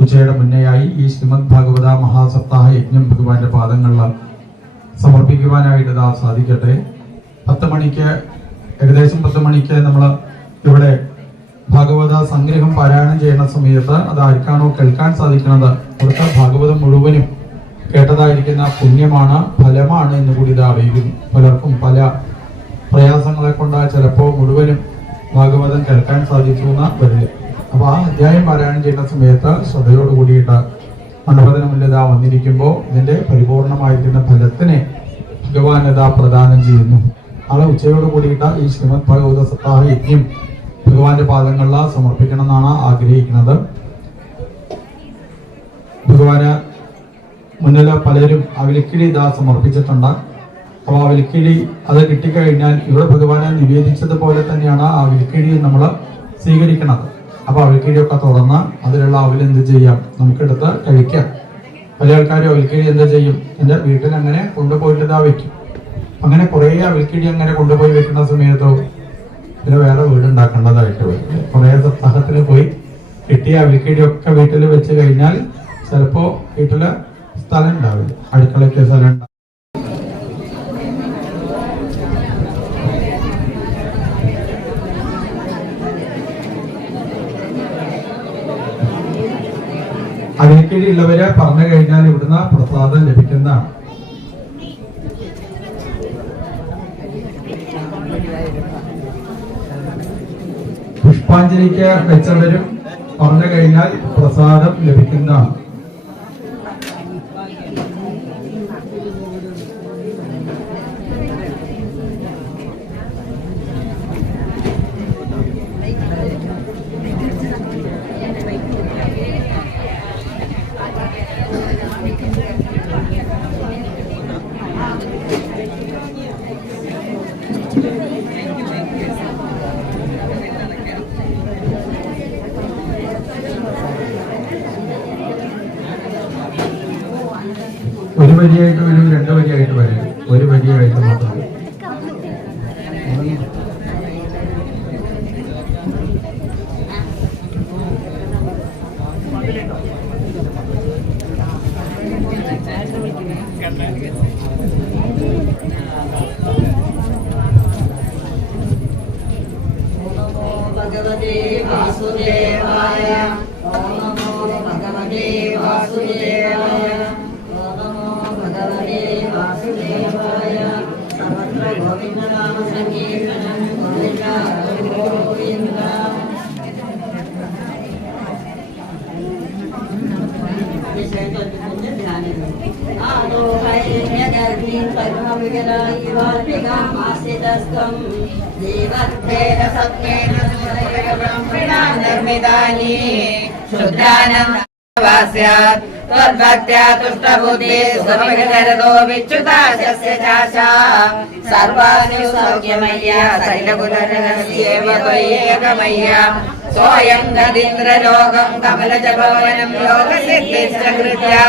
ഉച്ചയുടെ മുന്നെയായി ഈ ശ്രീമദ് ഭാഗവത മഹാസപ്താഹ യജ്ഞം ഭഗവാന്റെ പാദങ്ങളിൽ സമർപ്പിക്കുവാനായിട്ട് ഇതാ സാധിക്കട്ടെ. 10 മണിക്ക് ഏകദേശം 10 മണിക്ക് നമ്മൾ ഇവിടെ ഭാഗവത സംഗ്രഹം പാരായണം ചെയ്യുന്ന സമയത്ത് അത് ആർക്കാണോ കേൾക്കാൻ സാധിക്കുന്നത് അവിടുത്തെ ഭാഗവതം മുഴുവനും കേട്ടതായിരിക്കുന്ന പുണ്യമാണ്, ഫലമാണ് എന്ന് കൂടി ഇത് അറിയിക്കുന്നു. പലർക്കും പല പ്രയാസങ്ങളെ കൊണ്ട് ചിലപ്പോൾ മുഴുവനും ഭാഗവതം കേൾക്കാൻ സാധിച്ചു എന്ന് വരില്ല. അപ്പൊ ആ അധ്യായം പാരായണം ചെയ്യുന്ന സമയത്ത് ശ്രദ്ധയോട് കൂടിയിട്ട് മണ്ഡപത്തിനുള്ളിൽ വന്നിരിക്കുമ്പോൾ ഇതിന്റെ പരിപൂർണമായിരിക്കുന്ന ഫലത്തിനെ ഭഗവാൻ പ്രദാനം ചെയ്യുന്നു. നാളെ ഉച്ചയോട് കൂടിയിട്ട് ഈ ശ്രീമദ് ഭാഗവത സപ്താഹ യജ്ഞം ഭഗവാന്റെ പാദങ്ങളിൽ സമർപ്പിക്കണം എന്നാണ് ആഗ്രഹിക്കുന്നത്. ഭഗവാന് മുന്നിൽ പലരും അവിലിക്കിഴി സമർപ്പിച്ചിട്ടുണ്ട്. അപ്പോൾ ആ വിൽക്കിഴി അത് കിട്ടിക്കഴിഞ്ഞാൽ ഇവിടെ ഭഗവാനെ നിവേദിച്ചതുപോലെ തന്നെയാണ് ആ വിൽക്കിഴി നമ്മൾ സ്വീകരിക്കുന്നത്. അപ്പോൾ അവിൽക്കിഴിയൊക്കെ തുറന്ന് അതിലുള്ള അവിൽ എന്ത് ചെയ്യാം, നമുക്കെടുത്ത് കഴിക്കാം. പല ആൾക്കാരും അവിൽക്കിഴി എന്ത് ചെയ്യും, എൻ്റെ വീട്ടിൽ അങ്ങനെ കൊണ്ടുപോയിട്ട് വെക്കും. അങ്ങനെ കുറേ അവിൽക്കിഴി അങ്ങനെ കൊണ്ടുപോയി വെക്കുന്ന സമയത്തോ പിന്നെ വേറെ വീടുണ്ടാക്കേണ്ടതായിട്ട് വരും. കുറേ സപ്താഹത്തിന് പോയി കിട്ടിയ അവിൽക്കിഴിയൊക്കെ വീട്ടിൽ വെച്ച് കഴിഞ്ഞാൽ ചിലപ്പോൾ വീട്ടിൽ സ്ഥലം ഉണ്ടാവില്ല, അടുക്കളയ്ക്ക് സ്ഥലം ഉണ്ടാവില്ല. അവിൽക്കിഴിയുള്ളവരെ പറഞ്ഞു കഴിഞ്ഞാൽ ഇവിടുന്ന് പ്രസാദം ലഭിക്കുന്നതാണ്. പുഷ്പാഞ്ജലിക്ക് വെച്ചവരും പറഞ്ഞു കഴിഞ്ഞാൽ പ്രസാദം ലഭിക്കുന്നതാണ്. ഒരു വരിയായിട്ട് വരും, 2 വരിയായിട്ട് വരും, 1 വരിയായിട്ട് മാത്രം. ഭഗവതേ വാസുദേവായ ഓം നമോ ഭഗവതേ വാസുദേവായ ഓം നമോ ഭഗവതേ വാസുദേവായ സർവത്ര ഗോവിന്ദനാമ സങ്കീർത്തനം ഗോവിന്ദ ഗോവിന്ദ നിർമ്മിതാനി ശുദ്ധാനന്ദവാസ്യാത് त्वद्भक्त्या तुष्टबुद्धि सुखमहितरतो विच्युताशस्य चाशा सर्वासु सौख्यमय्या शैलकुलरहस्येव त्वय्येकमय्या सोऽयं गदीन्द्रलोकं कमलजभवनं योगसिद्धिश्च कृत्या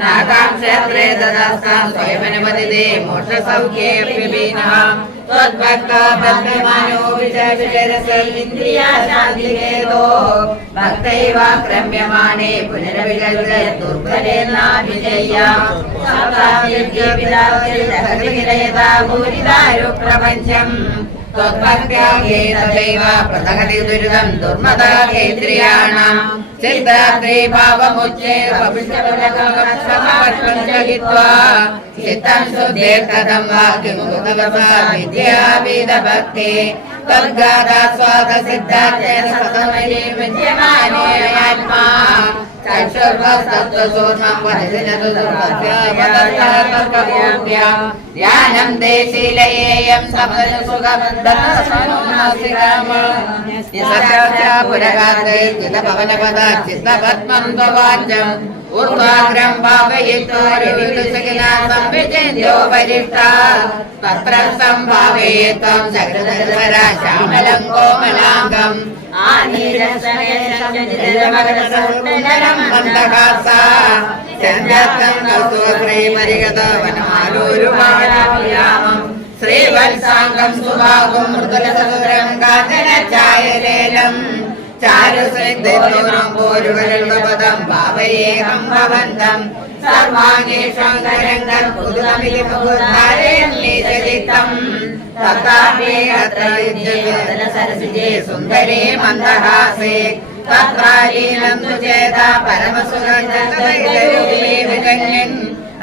नाकाङ्क्षत्रे तदास्तां स्वयमनुमतिदे मोक्षसौख्येऽप्यभिनः त्वद्भक्ता भक्तिमानो विचरसर्विन्द्रिया शान्तिहेतो भक्तैवाक्रम्यमाणे पुनरविगल्य दुर्बलेनाभिजय्या सप्ताद्यपिता भूरिदारु प्रपञ्चम् त्वद्भक्त्या तथैव प्रदहति दुरितं दुर्मदाकेन्द्रियाणां चित्तात्रे भावमुच्चे भविष्यवलकमक्षमाष्पञ्चहित्वा चित्तं शुद्धेर्कथं वा किं कृतवसा विद्यावेदभक्ते तद्गादा स्वादसिद्धार्थेन सतमये विद्यमाने आत्मा चक्षुर्वस्तत्त्वसूर्णं वदति ध्यानं देशीलयेयं पुरगात्रे चित्तपवनपदा चित्तपद्मं त्ववाच्यम् ऊर्ध्वाग्रं भावयित्वा रविदुसकिना संविचिन्त्यो वरिष्ठा तत्र सम्भावयित्वं सकृतधरा श्यामलं कोमलाङ्गम् आनीरसमयसंजमगरसंनरं मन्दहासा चन्द्रतं कौस्तुभ्रे परिगतवनमालोरुवाणाभ्यामम् श्रीवत्साङ्गं सुभागं मृदुलसदुरं काञ्चनचायलेलम् चारुस्निग्धोरं पूर्वरल्पदं भावयेऽहं भवन्तं सर्वाङ्गेषां तरङ्गं कुतुकमिति मुहुर्धारयन्निजदितं तथापि अत्र युज्यते सरसिजे सुन्दरे मन्दहासे तत्रालीनं तु चेता परमसुगन्धकैतरुविगण्यन्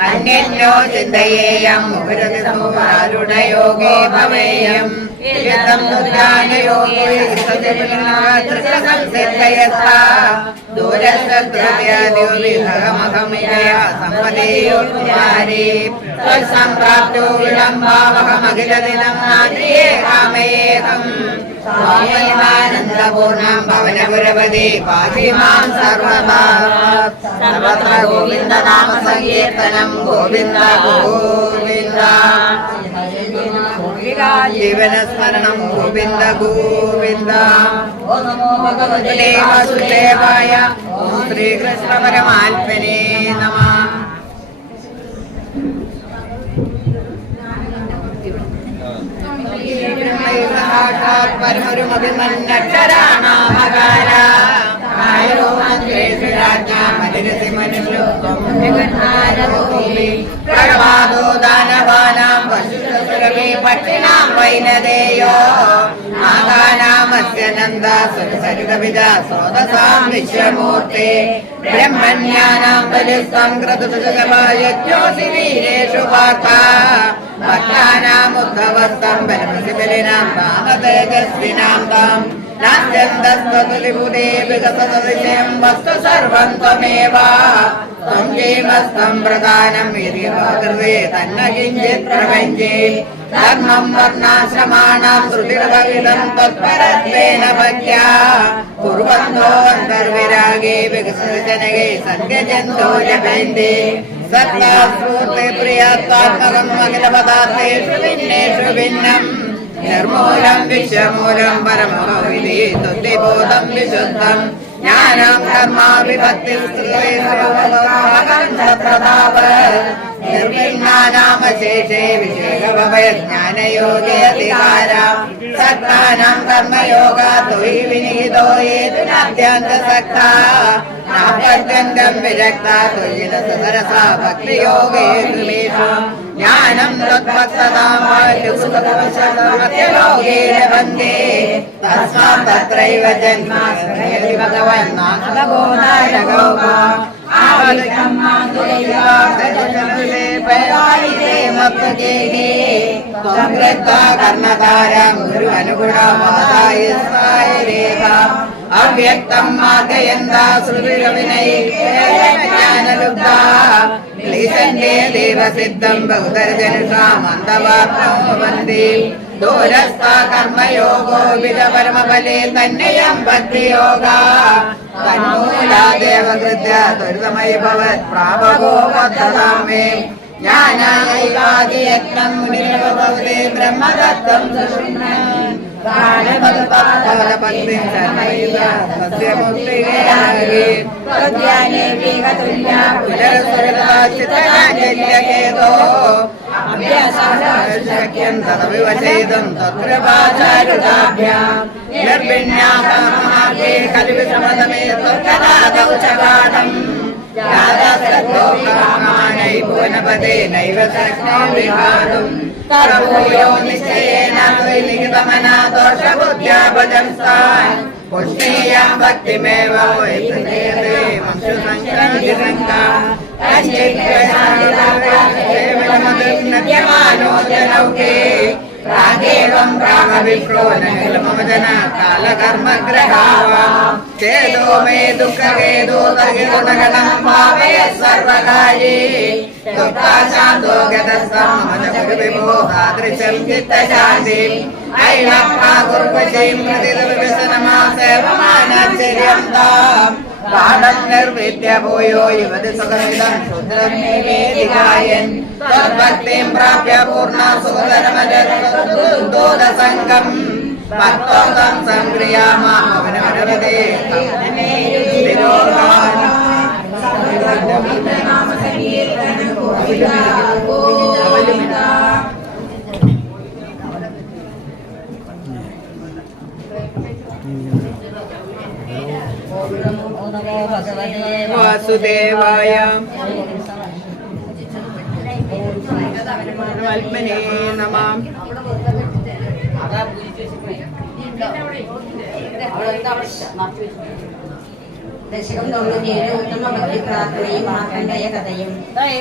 अन्यन्यो चिन्तयेयं मुहुरतिसमुपारुढयोगे भवेयम् इदं दुर्गानयोगे संसिद्धयस्था दूरस्तद्रव्यादिविहगमहमिजया सम्पदेयोर्कुमारी तत्सम्प्राप्तो विलम्बावहमखिलदिनं नाद्रिये कामयेहम् स्वामिमानन्दपूर्णां भवनपुरपदे पाहि मां सर्वदा सर्वत्र गोविन्द नाम संकीर्तनं गोविन्द गोविन्द जीवनस्मरणं गोविन्द गोविन्द ॐ नमो भगवते वासुदेवाय ॐ श्रीकृष्ण परमात्मने नमः परमरुमभिमन्नक्षराणामकारा कायो मन्त्रेषु राज्ञा मनिरसिमनुषु प्रणवादो दानवानां पशुसुरभि पक्षिणां वैनदेयो नागानामस्य नन्दा सुरसरितविदा सोदसां विश्वमूर्ते ब्रह्मण्यानां बलिस्त्वं क्रतुसुजगमायज्ञोऽसि वीरेषु वार्ता भक्तानामुद्धवस्तं बलमसिबलिनां रामतेजस्विनां तां नास्त्यन्तस्ततुलिभुते विगतसदृशं वस्तु सर्वं त्वमेव त्वं जीवस्तं प्रधानं यदि कृते तन्न किञ्चित् प्रपञ्चे धर्मं वर्णाश्रमाणां श्रुतिरविदं तत्परत्वेन भक्त्या कुर्वन्तो अन्तर्विरागे विकसजनगे सन्त्यजन्तो जपन्ते सत्तास्फूर्ते प्रियात्मात्मकम् अखिलपदार्थेषु भिन्नेषु भिन्नम् निर्मूलं विश्वमूलं परमोविधि तुष्टिबोधं विशुद्धं ज्ञानं कर्माभिभक्तिस्तुतिप्रताप निर्विघ्नानामशेषे विषयभवज्ञानयोगे अधिकारा सक्तानां कर्मयोगात् हि विनिहितो ये तु नाद्यन्तसक्ता नापर्यन्तं विरक्ता तुयिनसरसा भक्तियोगे तुमेषु ज्ञानं तत्त्वतदामात्युलोके लभन्ते तस्मात् तत्रैव जन्म यदि भगवन् नाथबोधाय गौमा आवलिकं माधुर्या सजनले परायिते मत्तजेहे त्वं कृत्वा कर्णधारं गुरु अनुगुणमादाय साय रेखा अव्यक्तं मार्गयन्ता श्रुतिरविनये ज्ञान देवसिद्धं बहुदर्शनुषामन्तवाप्नो वन्दे दूरस्था कर्मयोगो विदपरमफले तन्नियं भक्तियोगा तन्मूला देवकृत्य दुरितमयि भवत् प्रापको वदतां मे ज्ञानायैवादियत्नं मुनिर्भवते ब्रह्मदत्तं सुषुम्नं कालभक्तिं शरणैया तस्य मुक्तिगे तद्याने वेगतुल्या पुनरसुरता चित्तनाञ्जल्यकेतो अभ्यासशक्यं तदविवचेदं तत्र वाचारुदाभ्यां निर्विन्यासमहार्थे कलिविश्रमदमे त्वत्कदादौ च गाढम् यादसद्गोकामानै भुवनपदे नैव शक्नोमि विहातुम् कर्मयो निश्चयेन त्वयि दोषबुद्ध्या भजंस्तान् पुष्णीयां भक्तिमेव वैतृते वंशसङ्क्रान्तिसङ्गा केवलमदुर्नद्यमानो जनौके रागेवं रामविप्रो नखिलममजन कालकर्मग्रहावा चेदो मे दुःखवेदो तगिदगणं भावयत् सर्वकाये दुःखाशान्तो गतस्तं मम जगद्विभो तादृशं चित्तशान्तिम् ऐलप्पा कुर्वशीं प्रतिदविव्यसनमासेवमानश्चर्यं ताम् पादं निर्विद्य भूयो युवति सुखमिदं शुद्रं मे वेदिकायन् तद्भक्तिं प्राप्य पूर्णा सुखधर्मजोदसङ्गम् भक्तोदं सङ्क्रियामामवनवरवदे वासुदेवाय आत्मने नमः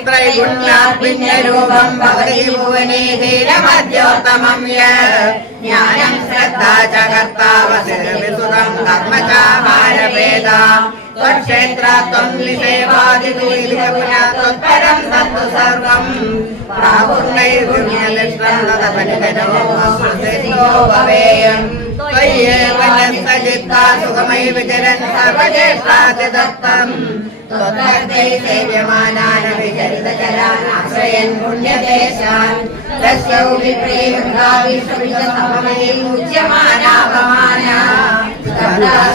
त्रैगुण्यात्मन्यरूपं भवति भुवने धीरमद्योत्तमं ज्ञानं श्रद्धा च कर्ता वसिरविसुरं कर्म च भारभेदा त्वक्षेत्रात्वं लिसेवादितुलिपुना त्वत्परं तत्तु सर्वं प्राहुर्नैर्गुण्यलिष्टं तदपनिधनो भवेयम् त्वय्येव नस्तजित्ता सुखमयि विचरन् सर्वज्येष्ठातिदत्तम् त्वत्तर्कै सेव्यमानान् विचरितचरान् आश्रयन् पुण्यदेशान् तस्यौ विप्रेमगाविश्वविदसममयि पूज्यमाना भवाना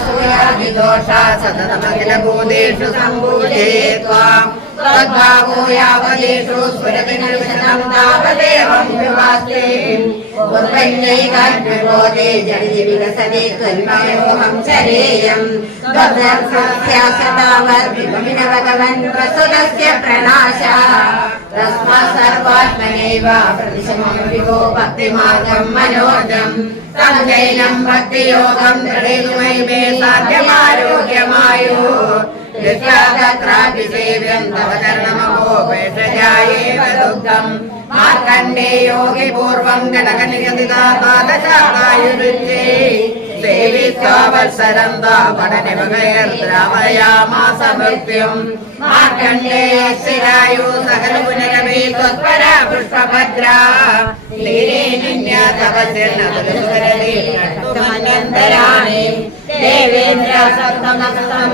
सूयादिदोषा सततमखिलभूतेषु सम्भूते त्वाम् तद्भावो यावदेषु स्फुरति निर्विशनं तावदेवं विवास्ते पूर्वैकैकाग्निरोधे जडि विकसने कल्पयोऽहं चरेयम् तद्वत्सत्यासतावद्विभविनवगवन् प्रसुतस्य प्रणाशः तस्मात् सर्वात्मनैव प्रतिशमं विभो भक्तिमार्गं मनोजम् तं जैनं भक्तियोगं दृढेतुमयि मे साध्यमारोग्यमायुः तत्रापि सेव्यं तव चरणमहो भेषजायेव दुग्धम् मार्कण्डेयोगि पूर्वं गणकनिगदिता पादशातायुरुच्ये सेवित्वा वत्सरं तापडनिमगैर्द्रावयामास मृत्युम् मार्कण्डेयशिरायु सकल पुनरपि त्वत्परा पुष्पभद्रा लीलेनिन्यातवस्यन्नतुलसुकरदे नष्टुमन्यन्तराणि देवेन्द्र सप्तमस्तं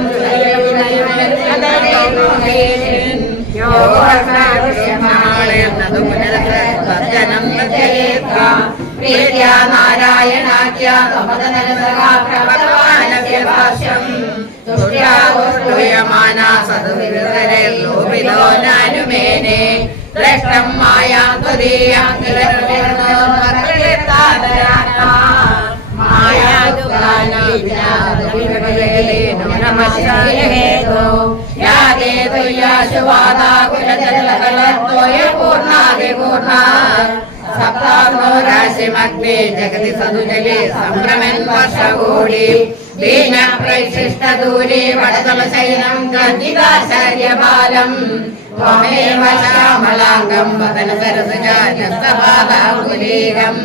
प्रीत्या नारायणाख्या तमदनरसगा प्रभवानव्यभाष्यम् तुष्यागोष्ठूयमाना सदुविवरेर्लोभितो नानुमेने द्रष्टं मायां त्वदीयां किलर्विर्नोत्मकृतादराना मायादुकानि विनादविवरेलेनो नमस्याहेतो यादेतु याशुवादा कुलजलकलत्वय पूर्णादिपूर्णा सप्ताहो राशिमग्ने जगति सदुजले सम्भ्रमन् वर्षगोढी दीन प्रैशिष्टदूरे वडतलशयनं गद्दिदाचार्यबालम् त्वमेव श्यामलाङ्गं वदन सरसजान्यस्तपादाङ्गुलीरम्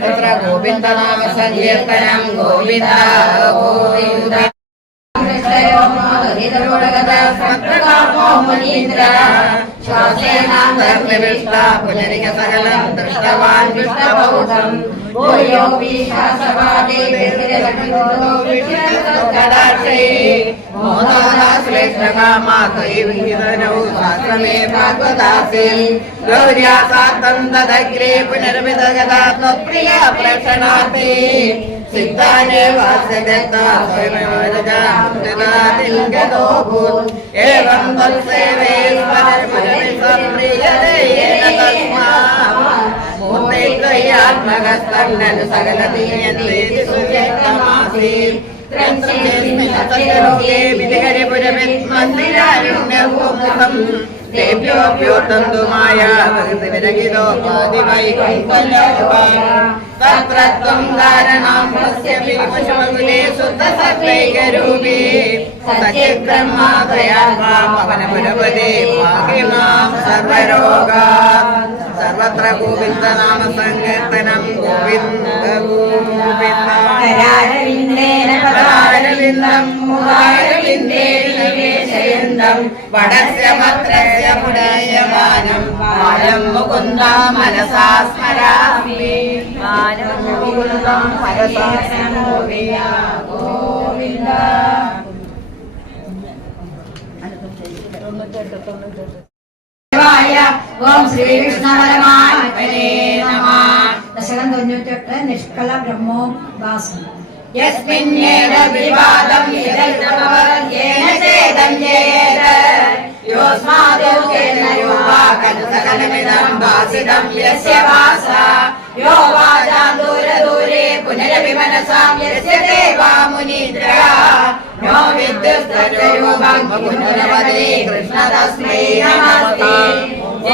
तत्र गोविन्दनाम सङ्कीर्तनं गोविन्द गोविन्द ശ്വാസേനാന്തർനിവിഷ്ട പുനരിക സകലം ദൃഷ്ടവാൻ വിഷ്ണുഭൂതം ഭൂയോ വിശ്വാസവാദേ കടാക്ഷേ മോദാശ്രേഷ്ഠകാമാതൈവിഹിതനൗ ശാസ്ത്രമേ ഭാഗവതാസേ ഗൗര്യാസാത്തം തദഗ്രേ പുനർവിദഗതാത്മപ്രിയ പ്രേക്ഷണാർത്ഥേ സിദ്ധാനേ വാസ്യദത്താതിൽഗതോഭൂത് ഏവം തത്സേവേശ്വരപ്രിയതയേന തസ്മാ മൂർത്തൈത്രയാത്മകസ്തന്നനു സകലതീയന്തേതി സുചേതമാസീത് ത്രംസേസ്മിനസത്യലോകേ വിധിഹരിപുരമിത്മന്ദിരാരുണ്യഭൂമുഖം േഭ്യോപ്യോത്തന്തുമായ തത്രത്വം കാരണാം പശ്യമിപുഷ്പകുലേ ശുദ്ധസത്വൈകരൂപേ സച്ചിത്രമാതയാത്മാം പവനപുരപദേ ഭാഗ്യമാം സർവരോഗാത് സർവത്ര ഗോവിന്ദനാമ സങ്കീർത്തനം ഗോവിന്ദ ഗോവിന്ദ കരാരവിന്ദം മുഖാരവിന്ദേന നിവേശയന്തം വടസ്യ പത്രസ്യ പുടയമാനം മാനം മുകുന്ദ മനസാ സ്മരാമി മാനം മുകുന്ദ മനസാ സ്മരാമി ഗോവിന്ദ. ഓം ശ്രീകൃഷ്ണപരമാത്മനേ നമഃ. ദശകം 98 നിഷ്കള ബ്രഹ്മോപാസന. യസ്മിന്നേന വിവാദം യദൈതമവര്യേന ചേദം ജയേത യോസ്മാദോകേന രൂപാ കലുസകലമിദം ഭാസിതം യസ്യ വാസ യോ വാചാം ദൂരദൂരേ പുനരപി മനസാം യസ്യ ദേവാ മുനീന്ദ്രാ യോ വിദ്യുസ്തരൂപം പുനരവദേ കൃഷ്ണ തസ്മൈ നമസ്തേ. ഓം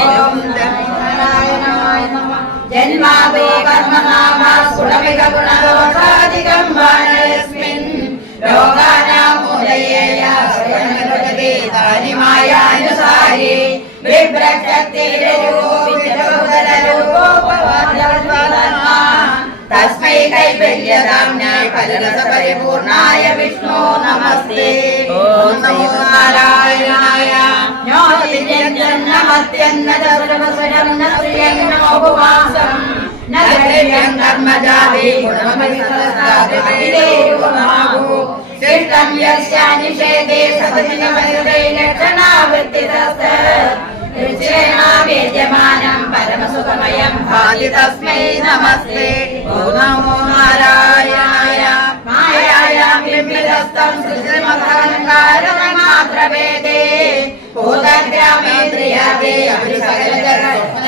നാരായണായ നമഃ. ജന്മാദോ കർമ്മനാമ സുരമിക ഗുണദോഷാധികം വാണയസ്മിൻ ലോകാനാമൂലയേയ സ്വയംഭജതേ താനി മായാനുസാരി വിഭ്രക്ഷത്തിരൂപോപവാദവത്വാത്മാ തസ്മൈ കൈവല്യധാമ്നായ ഫലരസപരിപൂർണായ വിഷ്ണു നമസ്തേ. ഓം നമോ നാരായണായ ജ്ഞാനമത്യന്നതസുരം ന ശ്രിയം നോപവാസം ന ദ്രവ്യം കർമ്മജാതി ഗുണമഭിസഹസ്രാദിവൈരൂപമാകൂ ശിഷ്ടം യസ്യാനിഷേധേ സതതിനമരുതൈ ലക്ഷണാവൃത്തിതസ്ത ഋച്ഛേണാവേദ്യമാനം പരമസുഖമയം ഭാതി തസ്മൈ നമസ്തേ. ഓം നമോ നാരായണായ മായായാം ബിംബിതസ്ഥം സൃഷ്ടിമഹങ്കാരമാത്രവേദേ ഭൂതഗ്രാമേന്ദ്രിയാദേ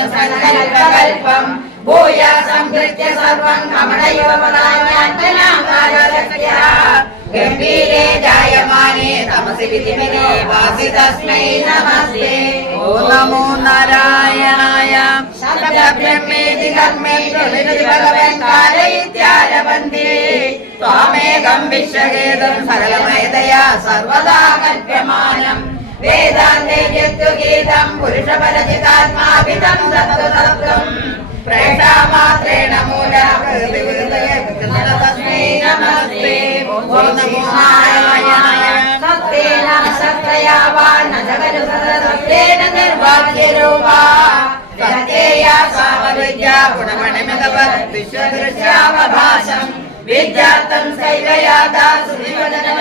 അഭിസകലജഗൽപം ഭൂയാ സംകൃത്യ സർവം കമണയോ പദാന്യാന്തനാകാരസ്യ ഗംഭീരേ ജായമാനേ തമസി വിധിമിനേ വാസി തസ്മൈ നമസ്തേ. ഓം നമോ നാരായണായ ശബ്ദബ്രഹ്മേതി കർമ്മേതി ഭഗവൻ കാരയിത്യാരവന്തി ത്വാമേകം വിശ്വഗേദം സകലമേതയാ സർവദാ കൽപ്യമാനം വേദാന്തേ യത്വഗീതം പുരുഷപരചിതാത്മാഭിതം തത്വതത്വം പ്രേക്ഷാമാത്രേണ മൂലസ്മൈ നമസ്തേ. ഓം നമോ നാരായണായ സത്യേന സത്യയാവാൻ ജഗരു സത്യേന നിർവാച്യരൂപാ സത്യേയാ സാമവിദ്യാ ഗുണമണിമിതവത് വിശ്വദൃശ്യാവഭാസം വിദ്യാർത്ഥം സൈവയാതാ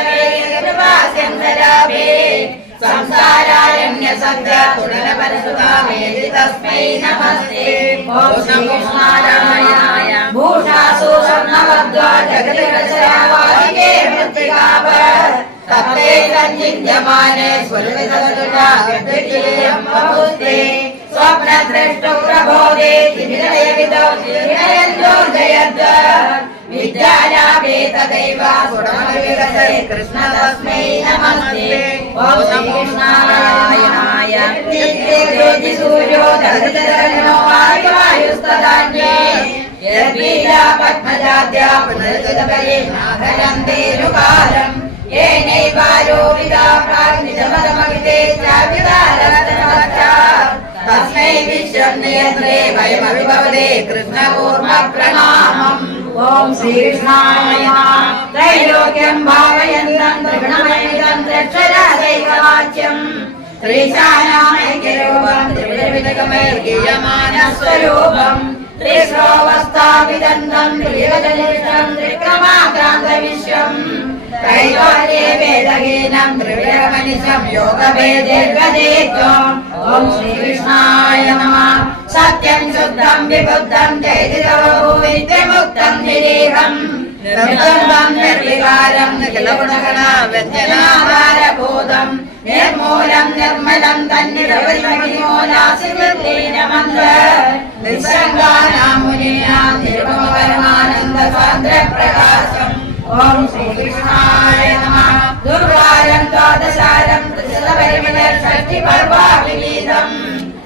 സുനിവദനമേവാസ്യം സരാഭേ സംസാരാരണ്യ സദ്യ തുണനപരസുതാമേതി തസ്മൈ നമസ്തേ. ഓം നമോ നാരായണായ ഭൂഷാസു സ്വർണ്ണവദ്വാ ജഗതിരചയാവാദികേ മൃത്തികാവ തത്തേ സഞ്ജിന്യമാനേ സ്വരവിതതുലാ ബഹുസ്തേ സ്വപ്നദ്രഷ്ടൗ പ്രബോധേ തിമിരയവിദോ തിമിരയന്തോ ജയദ്വ വിദ്യാലാഭേ തദൈവ സുരമവികസേ കൃഷ്ണ തസ്മൈ നമസ്തേ. ഓം നമോ നാരായണായ ജ്യോതി സൂര്യോ ദഹനോ വായുസ്തദാന്യേ യദ്ബീജാ പത്മജാദ്യാ പുനരുദപരേ നാഗരന്തേരുകാരം യേനൈവാരോപിതാ പ്രാഗ്നിജമതമവിതേ ചാവിതാരസ്തനവച്ചാ തസ്മൈ വിശ്വം നേത്രേ വയമവിഭവദേ കൃഷ്ണകൂർമ്മ പ്രണാമം. ഓം ശ്രീകൃഷ്ണായ നമഃ. ത്രൈലോക്യം ഭാവയന്തം ത്രിഗുണമയം ത്രക്ഷരാദൈകവാച്യം ശ്രീശാനാമൈക്യരോ രൂപം ത്രിവിധഗമൈർഗീയമാനസ്വരൂപം ത്രിശ്രോവസ്ഥാപിതന്തം ത്രിവിധജനിഷ്ടം ത്രിക്രമാക്രാന്തവിശ്വം ത്രൈലോക്യേ വേദഹീനം ത്രിവിധമനിശം യോഗഭേദീർഘദേത്വം ഓം ശ്രീകൃഷ്ണായ നമഃ സത്യം ശുദ്ധം വിബുദ്ധം ചൈതന്യമുക്തം നിരീഹം നിർദ്വന്ദ്വം നിർവികാരം നിഖിലഗുണഗണവ്യഞ്ജനാധാരഭൂതം നിർമൂലം നിർമ്മലം തന്നിടവരിമഹിമോലാസിലീനമന്ത്ര നിസ്സംഗാനാം മുനീനാം നിരുപമപരമാനന്ദസാന്ദ്രപ്രകാശം ഓം ശ്രീകൃഷ്ണായ നമഃ ദുർവാരം ദ്വാദശാരം ഷഷ്ടിപർവാവിധം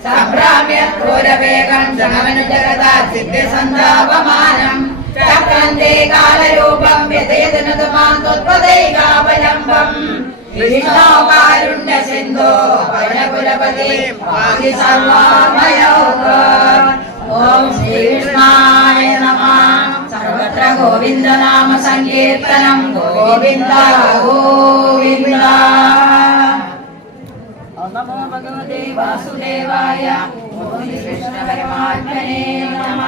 സംഭ്രാമ്യ ക്രൂരവേഗം ക്ഷണമനുജഗതാ സിദ്ധിസന്താപമാനം ചക്രന്തേ കാലരൂപം വ്യതയതനുതമാം ത്വത്പദൈകാവലംബം വിഷ്ണോ കാരുണ്യ സിന്ധോ പരകുലപതി പാഹി സർവാമയോഃ ഓം ശ്രീകൃഷ്ണായ നമഃ സർവത്ര ഗോവിന്ദനാമ സങ്കീർത്തനം ഗോവിന്ദ ഗോവിന്ദ നമോ ഭഗവതേ വാസുദേവായ ഓം ശ്രീകൃഷ്ണ പരമാത്മനേ നമഃ.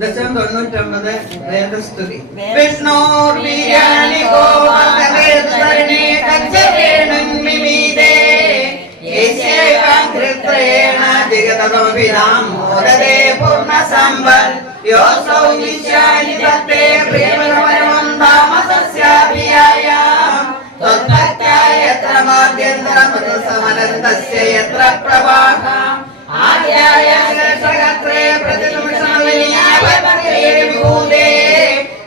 99 വേദസ്തുതി. വിഷ്ണോർവീര്യാണി ഗോവർദ്ധനേ കച്ചരേണുന്മിമീതേ യേശൈവാം കൃത്രേണ ജഗതമഭിരാം മോദതേ പൂർണ്ണസമ്പൽ യോസൗ നിശ്യാനി തത്തേ പ്രിയമപരമം താമസസ്യാഭിയായ ത്വത്ഭക്ത്യായ യത്ര മാദ്യന്തരമതസമനന്തസ്യ യത്ര പ്രവാഹ ആദ്യായ ശേഷഗത്രേ പ്രതിനിമിഷമലിനാവതേ വിഭൂതേ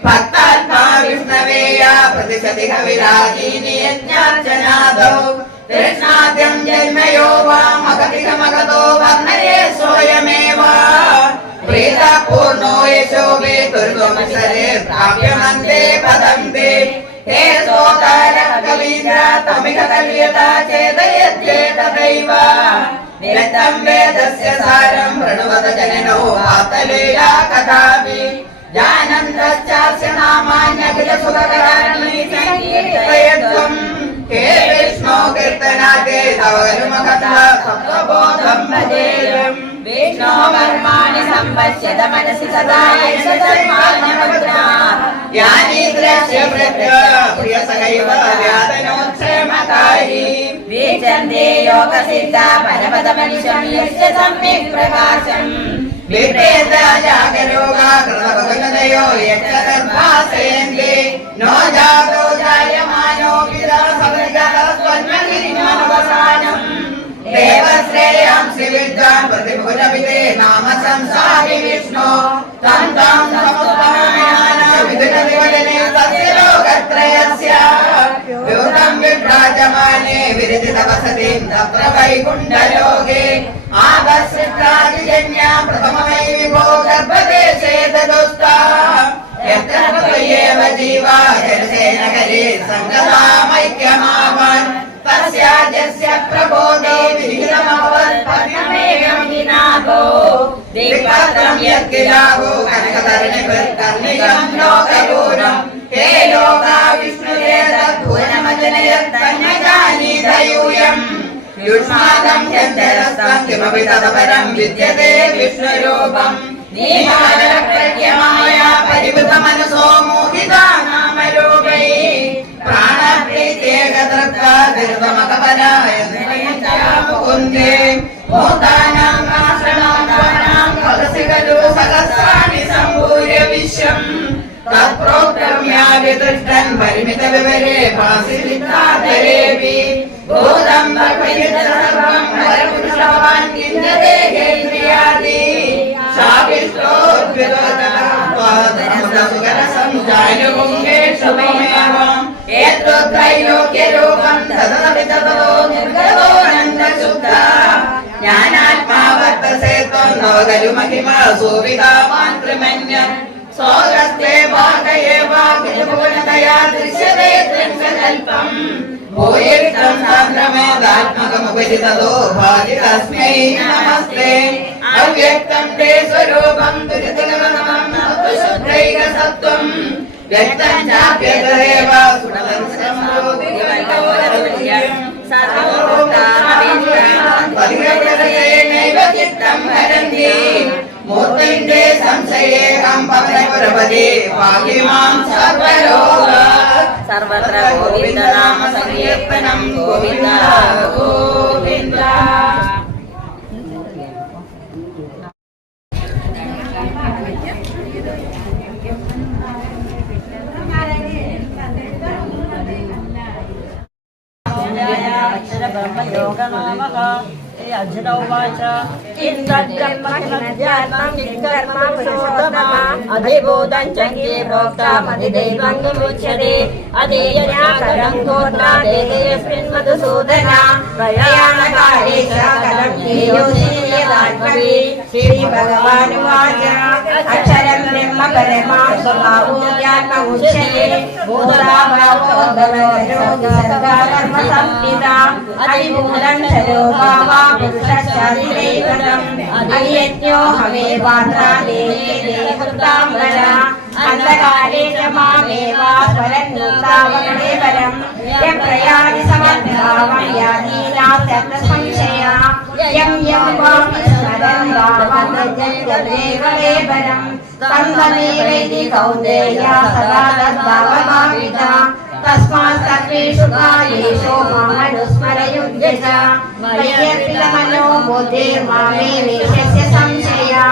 ഭക്താത്മാ വിഷ്ണവേയ പ്രതിശതിക വിരാജീനി യജ്ഞാർച്ചനാദൗ കൃഷ്ണാദ്യം ജന്മയോ വാ മഗതികമഗതോ വർണ്ണയേ സ്വയമേവ പ്രീതപൂർണോ യശോഭേ ദുർഗമസരേ പ്രാപ്യമന്തേ പദന്തേ ഹേ സോതാര കവീന്ദ്ര തമിക കല്യതാ ചേതയത്യേതദൈവ നിരതം വേദസ്യ സാരം പ്രണവത ജനനോ വാതലേയാ കഥാപി ജാനന്തശ്ചാസ്യ നാമാന്യഖില സുഖകരാണി സംകീർത്തയത്വം ഹേ വിഷ്ണോ കീർത്തനാദേ തവരുമകഥാ സത്വബോധം ഭജേയം വിഷ്ണോ കർമാണി സമ്പശ്യത മനസി സദാ യശധർമാനമുദ്രാ യാനി ദ്രശ്യ പ്രത്യ പ്രിയ സഹൈവ വ്യാദനോക്ഷേമകാരി വീക്ഷന്തേ യോഗസിദ്ധ പരമതമനിശം യസ്യ സമ്യക് പ്രകാശം വിപ്രേത ജാഗരോഗാ കൃതഭഗനദയോ യക്ഷദർഭാസയന്തി നോ ജാതോ ജായമാനോ വിദാസവജാസ്വന്മഹിമാനവസാനം ദേവശ്രേയാംസി വിദ്വാൻ പ്രതിഭുജവിദേ നാമ സംസാരി വിഷ്ണു തം തം സമുത്തമയാന വിദുനദിവദനെ തസ്യ ലോകത്രയസ്യ വ്യൂതം വിഭ്രാജമാനേ വിരജിത വസതിം തത്ര വൈകുണ്ഠലോകേ ആദശ്രിത്രാദിജന്യ പ്രഥമമൈ വിഭോ ഗർഭദേശേ തദുസ്താ യത്ര ത്വയേവ ജീവാ ജനസേനകരേ സംഗതാമൈക്യമാവാൻ തസ്യാജസ്യ പ്രബോധേ വിഹിതമവത്പദ്മേകം വിനാഭോ ദിക്പത്രം യദ്ഗിലാഭോ കനകതരണികർണികം ലോകപൂരം ഹേ ലോകാ വിഷ്ണുരേതദ്ഭുവനമജനയത്തന്യജാനീതയൂയം യുഷ്മാദം യന്തരസ്തം കിമപി തദപരം വിദ്യതേ വിഷ്ണുരൂപം നീഹാരപ്രജ്ഞമായ പരിവൃതമനസോ മോഹിതാ നാമരൂപൈ പ്രാണപ്രീത്യേകതൃപ്തമകപരായ മുകുന്ദേ മോദാനാം ആശ്രമാം കലസികലു സഹസ്രാണി സംഭൂര്യ വിശ്വം തത്പ്രോക്തം യാവിദൃഷ്ടൻ പരിമിത വിവരേ ഭാസിരിത്താതരേവി ഭൂതം ഭഗവതിർസർവം പരപുരുഷവാൻ കിഞ്ചദേഹേന്ദ്രിയാദി ശാപിഷ്ടോദ്ഭുതസുഖരസംജാനുമുങ്കേഷമേവം ഏത്രൈലോക്യരൂപം തദവിതതോ നിർഗതോനന്ദശുദ്ധ ജ്ഞാനാത്മാവർത്തസേ ത്വം നവകരുമഹിമ സോവിതാവാൻ ത്രിമന്യം സോഗസ്തേ ഭാഗയേവാഭിജഭുവനതയാ ദൃശ്യതേ ത്രിംശകൽപം ഭൂയിഷ്ടം സാന്ദ്രമേധാത്മകമുപരിതതോ ഭാതി തസ്മൈ നമസ്തേ അവ്യക്തം തേ സ്വരൂപം ദുരിതഗമനം ശുദ്ധൈകസത്വം വ്യക്തം ചാപ്യതദേവ സുണവംശം ഏകം പവനപുരപതി പാഹി മാം സർവലോക സർവത്ര ഗോവിന്ദനാമ സങ്കീർത്തനം ഗോവിന്ദ ഗോവിന്ദ. अधिभूतं चङ्गे प्रोक्तमधिदैवङ्गमुच्यते अधीयन्याकरं कोर्णादेयस्मिन् मधुसूदना प्रयाणकाले च कलं योजनीयदात्मवि श्रीभगवानुवाच अक्षरं ब्रह्म परमां स्वभावोऽज्ञानमुच्यते बोधाभावोद्गमयोगसर्गाकर्मसंहिता अधिभूतं शरोभावा पुरुषश्चादिदैवतम् अधियज्ञो हवे पात्रा देहे देहृताम्बरा अन्धकाले च मामेवा स्वरन्नूतावगणे परम् यं प्रयाणि समद्भावयादीना सर्वसंशया यं यं वापि स्मरन् भावमजन्यदेव परम् तं तमेवैति कौन्तेया सदा तद्भावभाविता तस्मात् सर्वेषु कालेषु मामनुस्मरयुज्य च मय्यर्पितमनो बुद्धिर्मामे वेशस्य संशया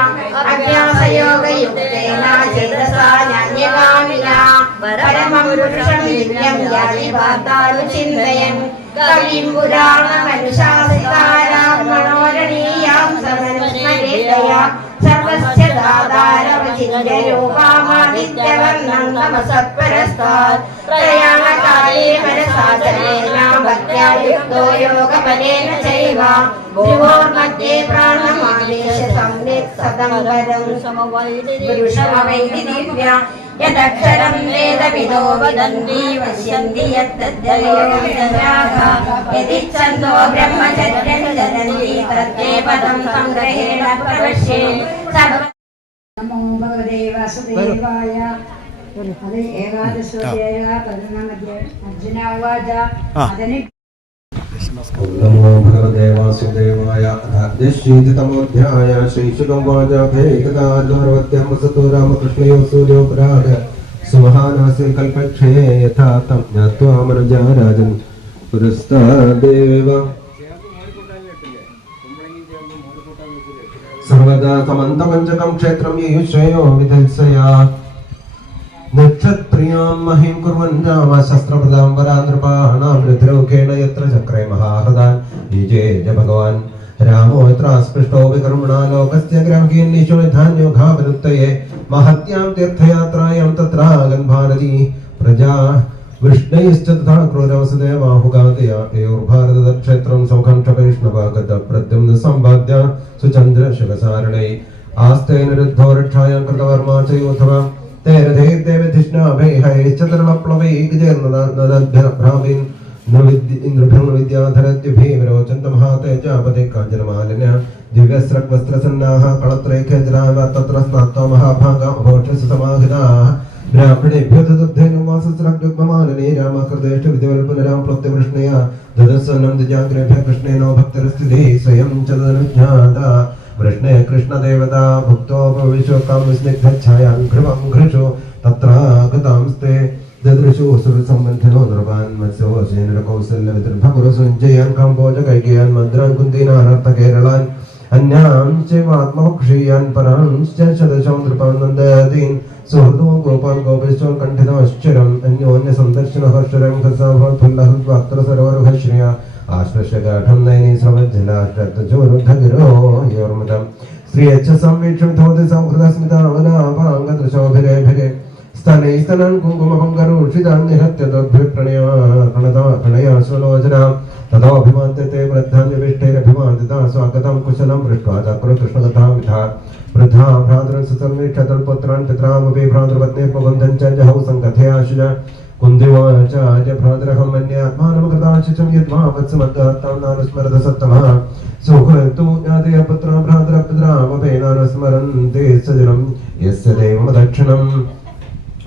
अभ्यासयोगयुक्तेन चेतसा ज्ञान्यगामिना परमं पुरुषं दिव्यं यानि वार्तानुचिन्तयन् कविं पुराणमनुशासितारां मनोरणीयां समनुस्मरेतया सर्वस्य दातारवचिन्त्यरूपामादित्यवर्णं नमसत्परस्तात् प्रयाणकाले मनसाचरेण भक्त्या युक्तो योगबलेन चैव भ्रुवोर्मध्ये प्राणमादेश सम्यक् सतं वरं पुरुषमवैति दिव्या यदक्षरं वेदविदो वदन्ति पश्यन्ति यत्तद्वयोविदराः यदिच्छन्दो ब्रह्मचर्यं चरन्ति तत्ते पदं संग्रहेण प्रवश्ये नमो भगवते वासुदेवाय अदि एकादशोऽध्याय पदनामध्ये अर्जुन उवाच अदनि नमो भगवते वासुदेवाय अध्यात्मशीतितमोऽध्याय श्रीशुकवाच भेकदाद्वारवत्यं वसतो रामकृष्णयो सूर्योपराग सुमहानास्य कल्पक्षे यथा तं ज्ञात्वा मनुजा राजन् पुरस्तादेव सर्वदा समन्तपञ्चकं क्षेत्रं येयुश्रेयो विधत्सया नक्षत्रियां महीं कुर्वन् राम शस्त्रप्रदां वरानृपाणां हृद्रौखेण यत्र चक्रे महाहृदान् निजे च भगवान् रामो यत्र स्पृष्टो विकर्मणा लोकस्य ग्रामकीर्निशो धान्यो घावनुत्तये महत्यां तीर्थयात्रायां तत्रागन् भारती प्रजा वृष्णैश्च तथा क्रूरवसुदेवाहुगादया एयोर्भारतक्षेत्रं सौखण्ठवैष्णवागतप्रद्युम्न सम्पाद्य सुचन्द्रशिवसारणै आस्ते निरुद्धो रक्षायां कृतवर्मा च योथवा तेरधे देवधिष्णाभैहैश्चतुर्वप्लवैर्नदभ्रावीन् इंद्रभ्रमविद्याधरद्युभिविरोचन्तमहातेजापते काञ्चनमालिन्य दिव्यस्रग्वस्त्रसन्नाः कळत्रैख्यजराव तत्र स्नात्वा महाभागा भोक्षसमाहिताः ब्राह्मणेभ्यो तदुद्धेनुवासस्रग्युग्ममालिनी रामकृतेष्टविधिवल्पुनरां प्लुप्तिवृष्णया ददस्सन्नं द्विजाग्रेभ्यः कृष्णेनो भक्तिरस्थितिः स्वयं च तदनुज्ञाता वृष्णे कृष्णदेवता भुक्तोपविशोकां स्निग्धच्छायां घृवं घृषो तत्रागतांस्ते ददृशो सुरसम्बन्धिनो नृपान् मत्स्योऽसेन कौसल्यविदर्भकुरुसञ्जयान् काम्बोजकैकेयान् मद्रान् कुन्तीनानर्थकेरलान् अन्यां चैवात्मभक्षीयान् परांश्च शदशो नृपान् नन्दयतीन् सुहृदो गोपान् गोपेश्चोन् कण्ठिताश्चिरम् अन्योन्यसन्दर्शनहर्षरं खसाभवत्फुल्लहृद्वाक्त्र सरोवरभश्रिया आश्रस्य गाढं नयनी स्रवज्जलाश्रतजोरुद्धगिरो योर्मदं श्रियच्च संवीक्षितोति संहृतस्मितावनापाङ्गदृशोभिरेभिरे स्तनै स्तनन् कुङ्कुमपङ्करोषितान् निहत्य तद्भिप्रणयाश्वलोचनां ततोऽभिमान्यते वृद्धान्यविष्टैरभिमानिता स्वागतं कुशलं पृष्ट्वा चक्रो कृष्णकथां विधा वृद्धा भ्रातॄन् सुतर्मीक्षतल्पुत्रान् पितरामपि भ्रातृपत्नीर्मुकुन्दं च जहौ सङ्कथयाशुज कुन्दिवाच भ्रातरहं मन्यात्मानमकृताशिचं यद्वा वत्समद्गात्तां नानुस्मरत सत्तमः सुहृतु ज्ञातय पुत्रं भ्रातरपितरामपि सजनं यस्य देवमदक्षिणम्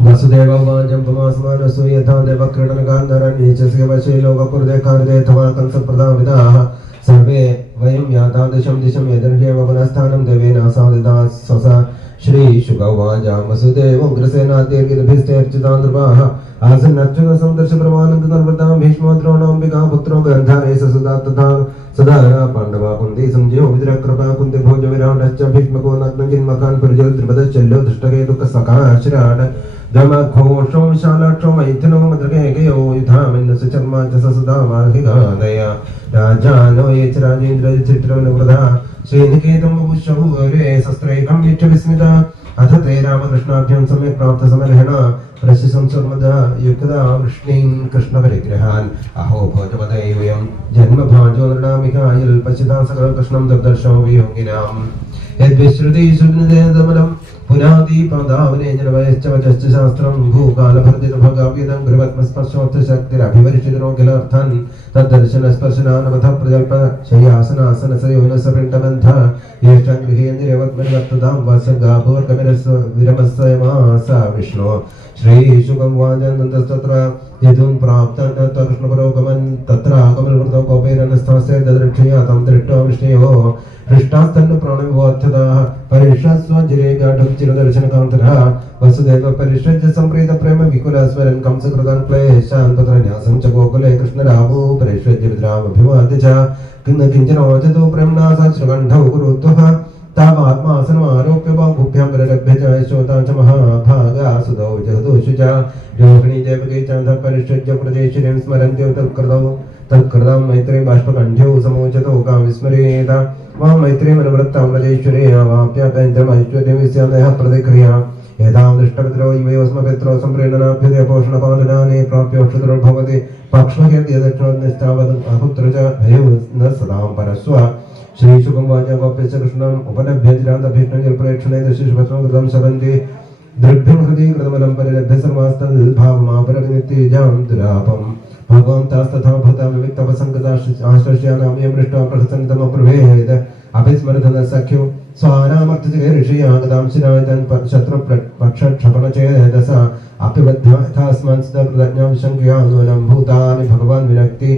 वसुदेववाजम्पमास्मानसु यथा देवक्रीडनगान्धरण्ये च वशे लोककुर्दे कार्दे तवा कंसप्रदाविदाः सर्वे वै वयं यातादृशं दिशं यदर्ह्येव पुनस्थानं देवेनासादिता स्वस श्रीशुकवाच वसुदेवोग्रसेनाद्यैर्गिरिभिश्चैर्चितान् नृपाः आसन्नच्युतसन्दर्शप्रमानन्दनर्वतां भीष्मो द्रोणोऽम्बिका पुत्रो गन्धारे सदा तथा सदा पाण्डवा कुन्ती सञ्जयो विद्रकृपा कुन्ती भोज विराटश्च भीष्मको नग्नजिन्मकान् पुरजल त्रिपदश्चल्यो धृष्टकेतुकसखाश्राट् दमघोषो विशालाक्षो मैथिनो मद्रकेकयो युधामिन्दस्य चर्मा च ससदा मार्हिकादया राजानो ये च राजेन्द्र चित्रविनुवृधा श्रीनिकेतं वपुष्यभूरे शस्त्रैकं वीक्ष्य विस्मिता अथ ते रामकृष्णाभ्यां सम्यक् प्राप्तसमर्हेण प्रशिशंसर्मदा युक्तदा वृष्णीं कृष्णपरिग्रहान् अहो भोजपदे वयं जन्मभाजो नृणामिकायल् पश्यता सकलकृष्णं दुर्दर्शो वियोगिनाम् यद्विश्रुति सुनिदेदमलं पुनादीपादावने जनवयश्च वचश्च शास्त्रं भूकालभर्जितभगाव्यदं गृहत्मस्पर्शोत्तशक्तिरभिवर्षितरोगिलर्थन् तद्दर्शनस्पर्शनानवथ प्रजल्प शय्यासनासनसयोनसपिण्डबन्ध येष्टां गृहेन्द्रियवत्मनिवर्ततां वासङ्गाभूर्कविरमस्सयमासा विष्णो श्रीशुकं वाजन्तस्तत्र यदुं प्राप्तं कृष्णपरोगमन् तत्र आगमनवृतो कोपेन नस्थास्य ददृक्षया तं दृष्ट्वा विष्णयो हृष्टास्तन्न प्राणविभोत्थदाः परिषस्वजिरे गाढुचिरदर्शनकान्तरः वसुदेव परिषज्य सम्प्रीत प्रेम विकुलस्वरन् कंसकृतान् क्लेशान् तत्र न्यासं च गोकुले कृष्णरामो परिषज्य विद्रामभिवाद्य च किञ्चनोचतो प्रेम्णा सहस्रकण्ठौ कुरुद्वः तामात्मासनमारोप्य बाहुभ्यां प्रलभ्य च यशोता च महाभागा सुतौ जगदोषु च रोहिणी देवकी च परिषज्य प्रदेशिनीं स्मरन्त्यो तत्कृतं मैत्रे बाष्पकण्ठ्यौ समोचतो कां विस्मरेत वां मैत्रीं अनुवृत्तां रजेश्वरे वाप्याकैन्द्रमैश्वर्यं विस्यादयः प्रतिक्रिया यदां दृष्टपितरो युवस्मपित्रो सम्प्रेरणाभ्युदय पोषणपालनानि प्राप्योक्षुतुर्भवति पक्ष्मयद्यदक्षिणोद्निष्टावद् अपुत्र च भयो न सदां परस्व श्रीशुकं वाच गोप्यश्च कृष्णम् उपलभ्य चिरान्तभीष्णनिर्प्रेक्षणे दृशिशुभस्मं कृतं शरन्ति दृग्भ्यं हृदि कृतमलं परिलभ्य सर्वास्तद्भावमापरनित्यजां दुरापम् भगवन्तास्तथा भूता विविक्तपसङ्गताश्रस्यानामयं दृष्ट्वा प्रहसन्तमप्रभेद अभिस्मरधनः सख्यो स्वानामर्थजगे ऋषियागतां शिरायतन् शत्रुपक्षक्षपणचेदस अपिबद्धा यथास्मान् सदा प्रदज्ञां शङ्कया नूनं भूतानि भगवान् विनक्ति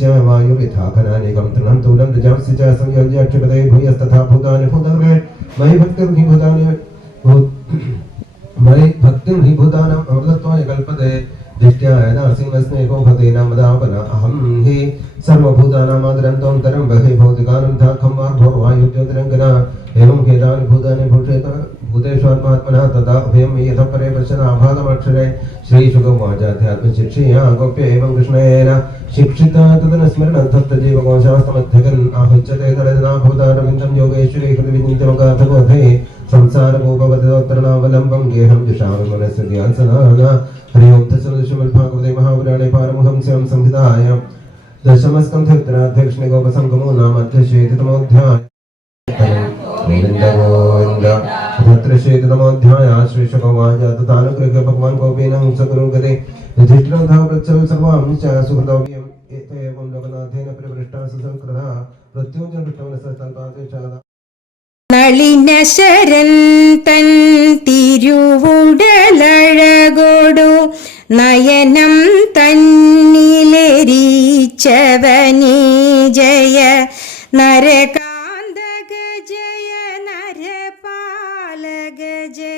च वायुविथापनानिकं तृणं तूलं ऋजांसि च संयोज्य क्षिपते भूयस्तथा भूतानि भूतानि मयि भक्तिं हि भूतानाम् अमृतत्वाय कल्पते दृष्ट्या यदासिंहस्नेहो भते नामदापन अहं हि सर्वभूतानामादरन्तोऽन्तरं बहिः भौतिकानन्दाखं वायुज्योतिरङ्गना एवं हेतानि भूतानि भूषेत भूतेष्वात्मात्मना तदा अभयं यतः परे पश्यनाभातमक्षरे श्रीशुकवाचाध्यात्मशिक्षया गोप्य एवं कृष्णेन शिक्षिता तदनुस्मरणन्तस्तजीवकोशास्तमध्यगन् आहुच्यते तडनाभूतारविन्दं योगेश्वरी हृदिविनित्यमगाथगोधे संसारभूपवतोत्तरणावलम्बं गेहं जुषामि मनस्य ध्यानसनाना हरि ओं तत्सदृशमद्भागवते महापुराणे पारमहंस्यां संहितायां दशमस्कन्धोत्तराध्यक्षणे गोपसङ्गमो नाम अध्यक्षेतमोऽध्यायः तत्र शेततमोऽध्यायः श्रीशुकवाच तथानुगृह्य भगवान् गोपीनां सकुरुगते युधिष्ठिरः पृच्छति सर्वां च सुहृदव्यम् एवं लोकनाथेन परिवृष्टा सुसंकृतः मृत्युञ्जयकृष्णवनसस्तल्पादेशाः നളിനശരൻ തൻ തിരുവുടലഴകൊടു നയനം തന്നിലെരിച്ചവനീ ജയ നരക